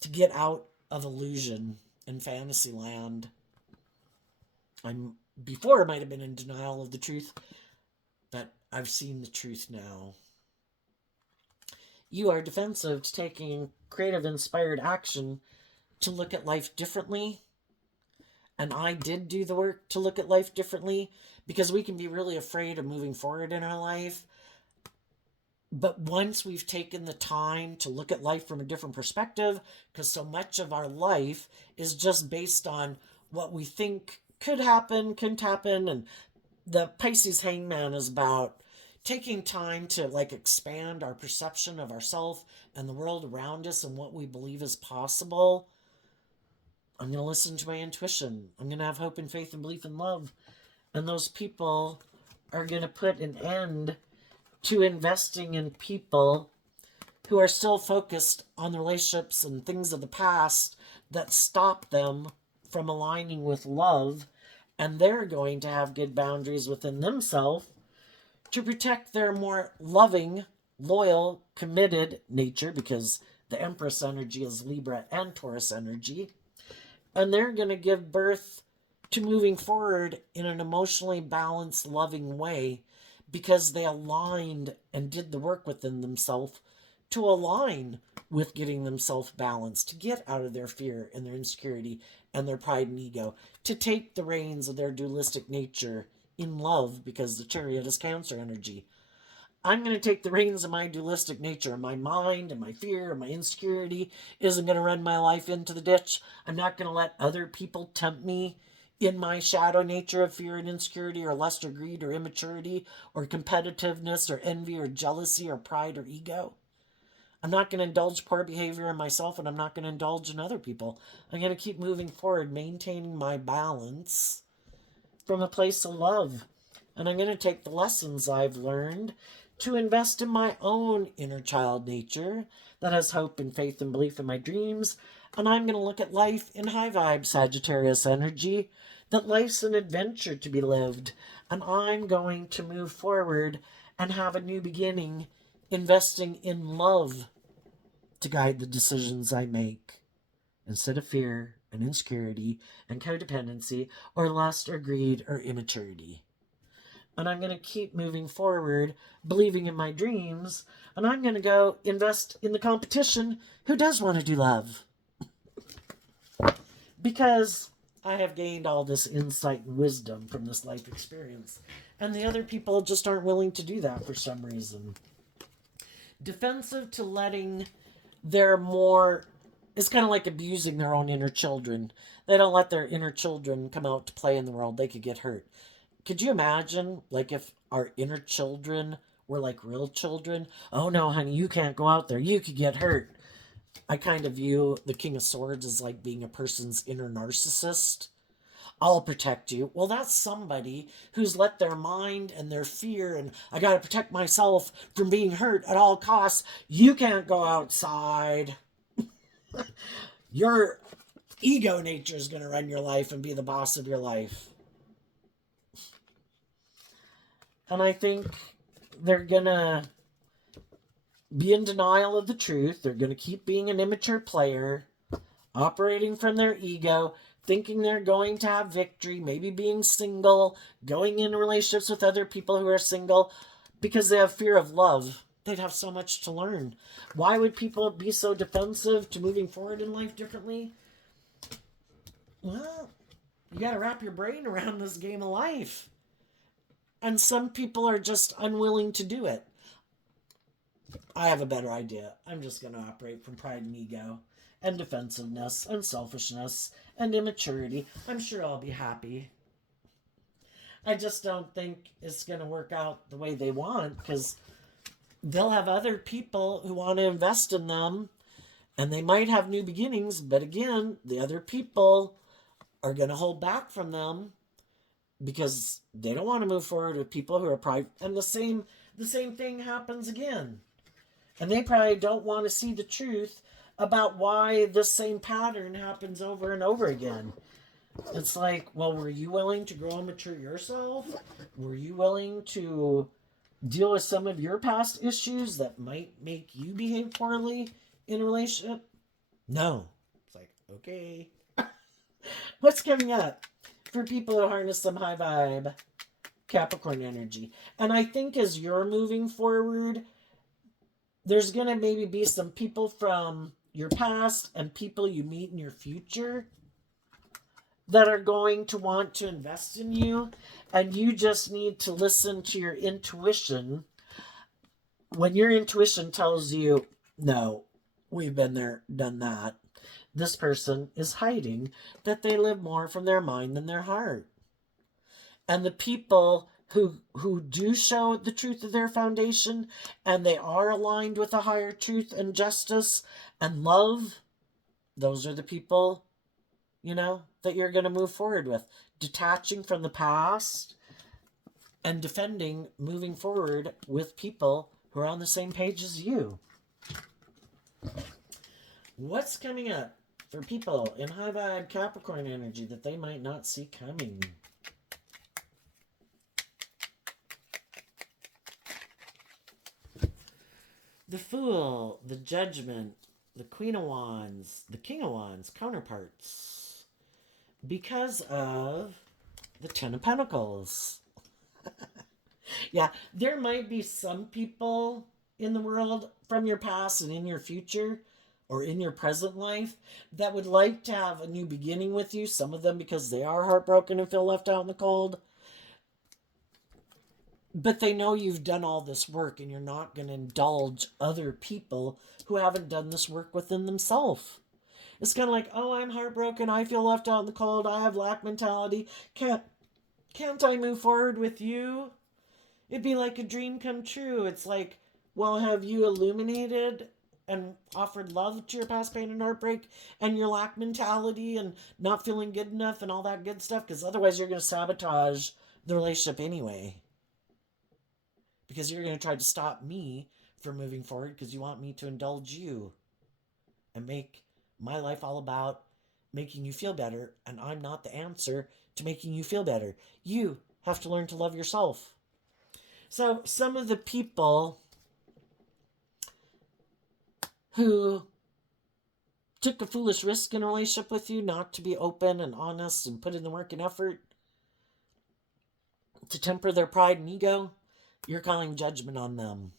to get out of illusion and fantasy land. Before I might have been in denial of the truth, but I've seen the truth now. You are defensive to taking creative, inspired action to look at life differently. And I did do the work to look at life differently, because we can be really afraid of moving forward in our life. But once we've taken the time to look at life from a different perspective, because so much of our life is just based on what we think could happen, couldn't happen. And the Pisces hangman is about taking time to expand our perception of ourselves and the world around us and what we believe is possible. I'm going to listen to my intuition. I'm going to have hope and faith and belief and love. And those people are going to put an end to investing in people who are still focused on the relationships and things of the past that stop them from aligning with love. And they're going to have good boundaries within themselves to protect their more loving, loyal, committed nature, because the Empress energy is Libra and Taurus energy. And they're going to give birth to moving forward in an emotionally balanced, loving way, because they aligned and did the work within themselves to align with getting themselves balanced, to get out of their fear and their insecurity and their pride and ego, to take the reins of their dualistic nature in love, because the Chariot is Cancer energy. I'm going to take the reins of my dualistic nature, and my mind and my fear and my insecurity isn't going to run my life into the ditch. I'm not going to let other people tempt me in my shadow nature of fear and insecurity or lust or greed or immaturity or competitiveness or envy or jealousy or pride or ego. I'm not going to indulge poor behavior in myself, and I'm not going to indulge in other people. I'm going to keep moving forward, maintaining my balance from a place of love. And I'm going to take the lessons I've learned to invest in my own inner child nature that has hope and faith and belief in my dreams. And I'm going to look at life in high vibe Sagittarius energy, that life's an adventure to be lived. And I'm going to move forward and have a new beginning, investing in love to guide the decisions I make, instead of fear and insecurity and codependency or lust or greed or immaturity. And I'm going to keep moving forward, believing in my dreams, and I'm going to go invest in the competition who does want to do love. Because I have gained all this insight and wisdom from this life experience, and the other people just aren't willing to do that for some reason. Defensive to letting their more... It's kind of like abusing their own inner children. They don't let their inner children come out to play in the world. They could get hurt. Could you imagine, if our inner children were like real children? Oh no, honey, you can't go out there. You could get hurt. I kind of view the King of Swords as like being a person's inner narcissist. I'll protect you. Well, that's somebody who's let their mind and their fear and I got to protect myself from being hurt at all costs. You can't go outside. Your ego nature is going to run your life and be the boss of your life. And I think they're going to be in denial of the truth. They're going to keep being an immature player, operating from their ego, thinking they're going to have victory, maybe being single, going in relationships with other people who are single. because they have fear of love. They'd have so much to learn. Why would people be so defensive to moving forward in life differently? Well, you got to wrap your brain around this game of life. And some people are just unwilling to do it. I have a better idea. I'm just going to operate from pride and ego and defensiveness and selfishness and immaturity. I'm sure I'll be happy. I just don't think it's going to work out the way they want, because they'll have other people who want to invest in them, and they might have new beginnings, but again, the other people are going to hold back from them because they don't want to move forward with people who are pride. And the same thing happens again. And they probably don't want to see the truth about why this same pattern happens over and over again. It's like, well, were you willing to grow and mature yourself? Were you willing to deal with some of your past issues that might make you behave poorly in a relationship? No. It's like, okay. What's coming up for people who harness some high vibe Capricorn energy? And I think as you're moving forward, there's going to maybe be some people from your past and people you meet in your future that are going to want to invest in you, and you just need to listen to your intuition. When your intuition tells you, no, we've been there, done that, this person is hiding that they live more from their mind than their heart. And the people who do show the truth of their foundation, and they are aligned with a higher truth and justice and love, those are the people, that you're going to move forward with. Detaching from the past and defending, moving forward with people who are on the same page as you. What's coming up for people in high vibe Capricorn energy that they might not see coming? The Fool, the Judgment, the Queen of Wands, the King of Wands, counterparts. Because of the Ten of Pentacles. Yeah, there might be some people in the world from your past and in your future or in your present life that would like to have a new beginning with you. Some of them because they are heartbroken and feel left out in the cold. But they know you've done all this work, and you're not going to indulge other people who haven't done this work within themselves. It's kind of like, oh, I'm heartbroken. I feel left out in the cold. I have lack mentality. Can't I move forward with you? It'd be like a dream come true. It's like, well, have you illuminated and offered love to your past pain and heartbreak and your lack mentality and not feeling good enough and all that good stuff? Because otherwise you're going to sabotage the relationship anyway. Because you're going to try to stop me from moving forward because you want me to indulge you and make my life all about making you feel better, and I'm not the answer to making you feel better. You have to learn to love yourself. So some of the people who took a foolish risk in a relationship with you not to be open and honest and put in the work and effort to temper their pride and ego, you're calling judgment on them.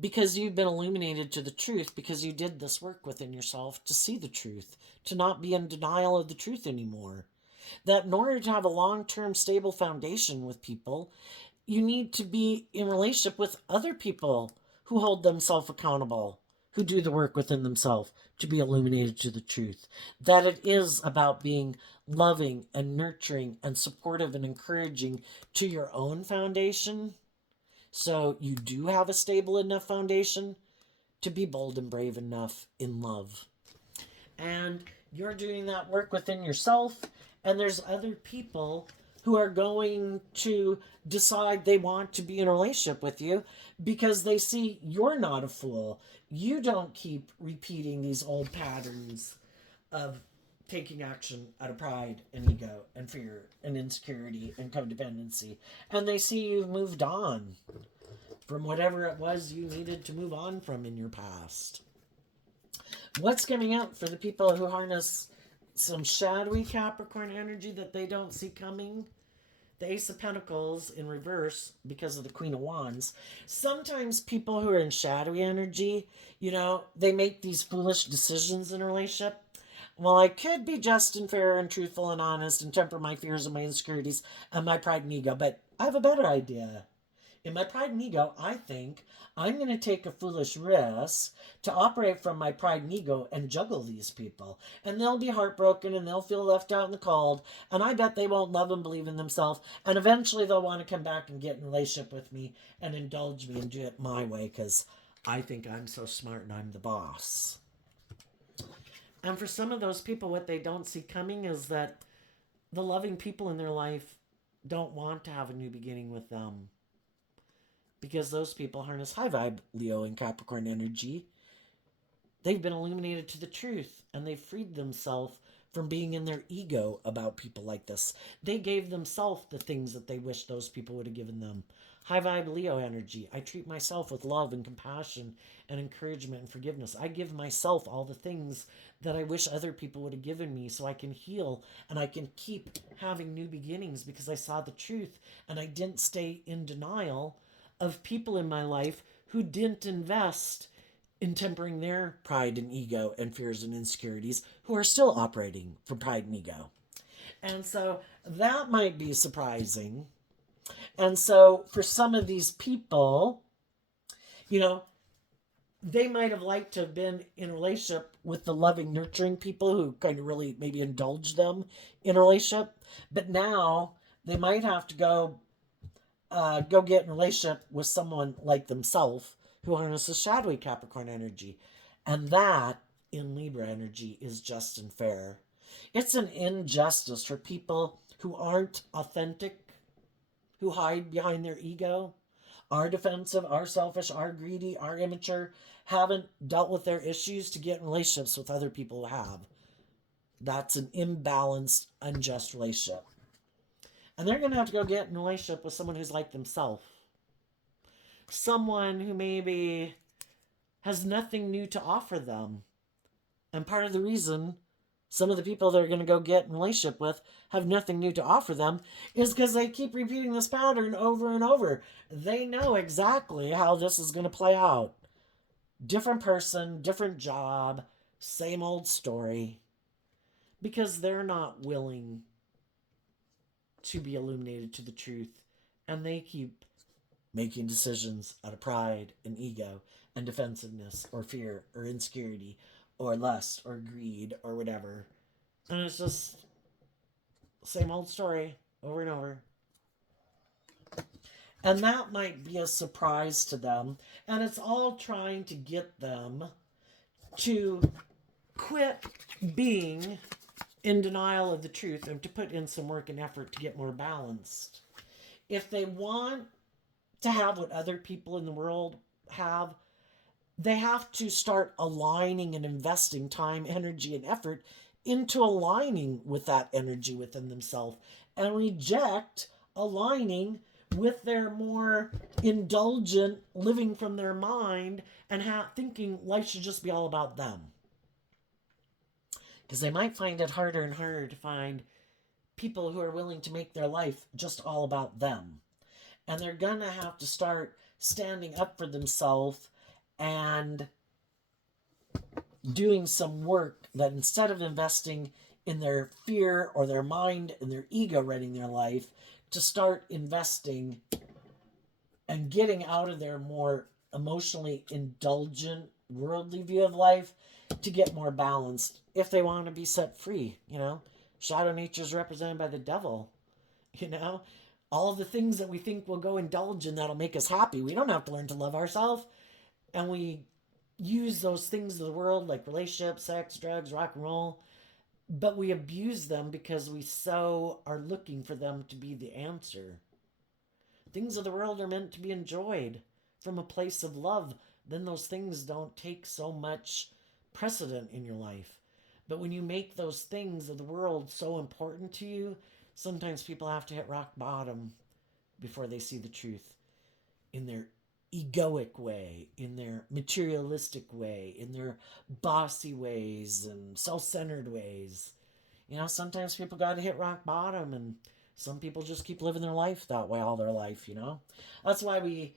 Because you've been illuminated to the truth, because you did this work within yourself to see the truth, to not be in denial of the truth anymore. That in order to have a long-term stable foundation with people, you need to be in relationship with other people who hold themselves accountable, who do the work within themselves to be illuminated to the truth. That it is about being loving and nurturing and supportive and encouraging to your own foundation. So you do have a stable enough foundation to be bold and brave enough in love. And you're doing that work within yourself, and there's other people who are going to decide they want to be in a relationship with you because they see you're not a fool. You don't keep repeating these old patterns of taking action out of pride and ego and fear and insecurity and codependency. And they see you've moved on from whatever it was you needed to move on from in your past. What's coming up for the people who harness some shadowy Capricorn energy that they don't see coming? the Ace of Pentacles in reverse because of the Queen of Wands. Sometimes people who are in shadowy energy, they make these foolish decisions in a relationship. Well, I could be just and fair and truthful and honest and temper my fears and my insecurities and my pride and ego, but I have a better idea. In my pride and ego, I think I'm going to take a foolish risk to operate from my pride and ego and juggle these people. And they'll be heartbroken and they'll feel left out in the cold. And I bet they won't love and believe in themselves. And eventually they'll want to come back and get in a relationship with me and indulge me and do it my way because I think I'm so smart and I'm the boss. And for some of those people, what they don't see coming is that the loving people in their life don't want to have a new beginning with them. Because those people harness high vibe Leo and Capricorn energy. They've been illuminated to the truth and they've freed themselves from being in their ego about people like this. They gave themselves the things that they wish those people would have given them. High vibe Leo energy. I treat myself with love and compassion and encouragement and forgiveness. I give myself all the things that I wish other people would have given me so I can heal and I can keep having new beginnings because I saw the truth and I didn't stay in denial of people in my life who didn't invest in tempering their pride and ego and fears and insecurities, who are still operating from pride and ego. And so that might be surprising. And so for some of these people, they might have liked to have been in a relationship with the loving, nurturing people who kind of really maybe indulge them in a relationship. But now they might have to go get in a relationship with someone like themselves who harnesses shadowy Capricorn energy. And that, in Libra energy, is just and fair. It's an injustice for people who aren't authentic, who hide behind their ego, are defensive, are selfish, are greedy, are immature, haven't dealt with their issues to get in relationships with other people who have. That's an imbalanced, unjust relationship. And they're going to have to go get in a relationship with someone who's like themselves. Someone who maybe has nothing new to offer them. And part of the reason some of the people they're going to go get in a relationship with have nothing new to offer them is because they keep repeating this pattern over and over. They know exactly how this is going to play out. Different person, different job, same old story. Because they're not willing to be illuminated to the truth. And they keep making decisions out of pride and ego and defensiveness or fear or insecurity or lust or greed or whatever. And it's just same old story over and over. And that might be a surprise to them. And it's all trying to get them to quit being in denial of the truth and to put in some work and effort to get more balanced. If they want to have what other people in the world have, they have to start aligning and investing time, energy, and effort into aligning with that energy within themselves and reject aligning with their more indulgent living from their mind and thinking life should just be all about them. Because they might find it harder and harder to find people who are willing to make their life just all about them. And they're going to have to start standing up for themselves and doing some work that instead of investing in their fear or their mind and their ego running their life, to start investing and getting out of their more emotionally indulgent worldly view of life to get more balanced if they want to be set free. Shadow nature is represented by the devil. All of the things that we think will go indulge in that'll make us happy. We don't have to learn to love ourselves. And we use those things of the world like relationships, sex, drugs, rock and roll. But we abuse them because we so are looking for them to be the answer. Things of the world are meant to be enjoyed from a place of love. Then those things don't take so much precedent in your life. But when you make those things of the world so important to you, sometimes people have to hit rock bottom before they see the truth in their egoic way, in their materialistic way, in their bossy ways and self-centered ways. Sometimes people got to hit rock bottom and Some people just keep living their life that way all their life, you know? That's why we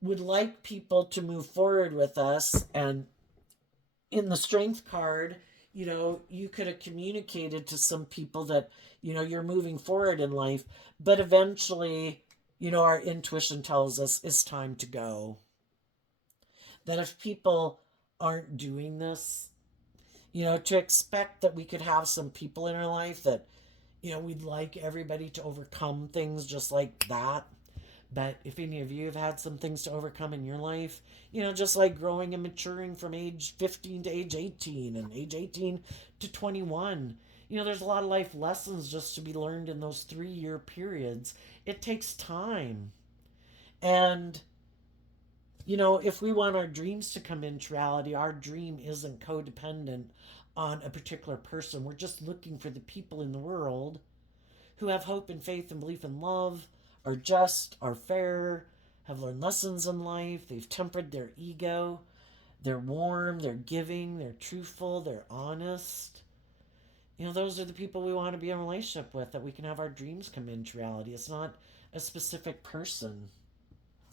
would like people to move forward with us. And in the strength card, you know, you could have communicated to some people that, you know, you're moving forward in life, but eventually, you know, our intuition tells us it's time to go. That if people aren't doing this, you know, to expect that we could have some people in our life that, you know, we'd like everybody to overcome things just like that. But if any of you have had some things to overcome in your life, you know, just like growing and maturing from age 15 to age 18 and age 18 to 21, you know, there's a lot of life lessons just to be learned in those 3 year periods. It takes time. And, you know, if we want our dreams to come into reality, our dream isn't codependent on a particular person. We're just looking for the people in the world who have hope and faith and belief in love, are just, are fair, have learned lessons in life, they've tempered their ego, they're warm, they're giving, they're truthful, they're honest. You know, those are the people we want to be in a relationship with, that we can have our dreams come into reality. It's not a specific person.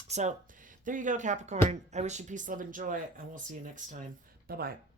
So, there you go, Capricorn. I wish you peace, love, and joy, and we'll see you next time. Bye bye.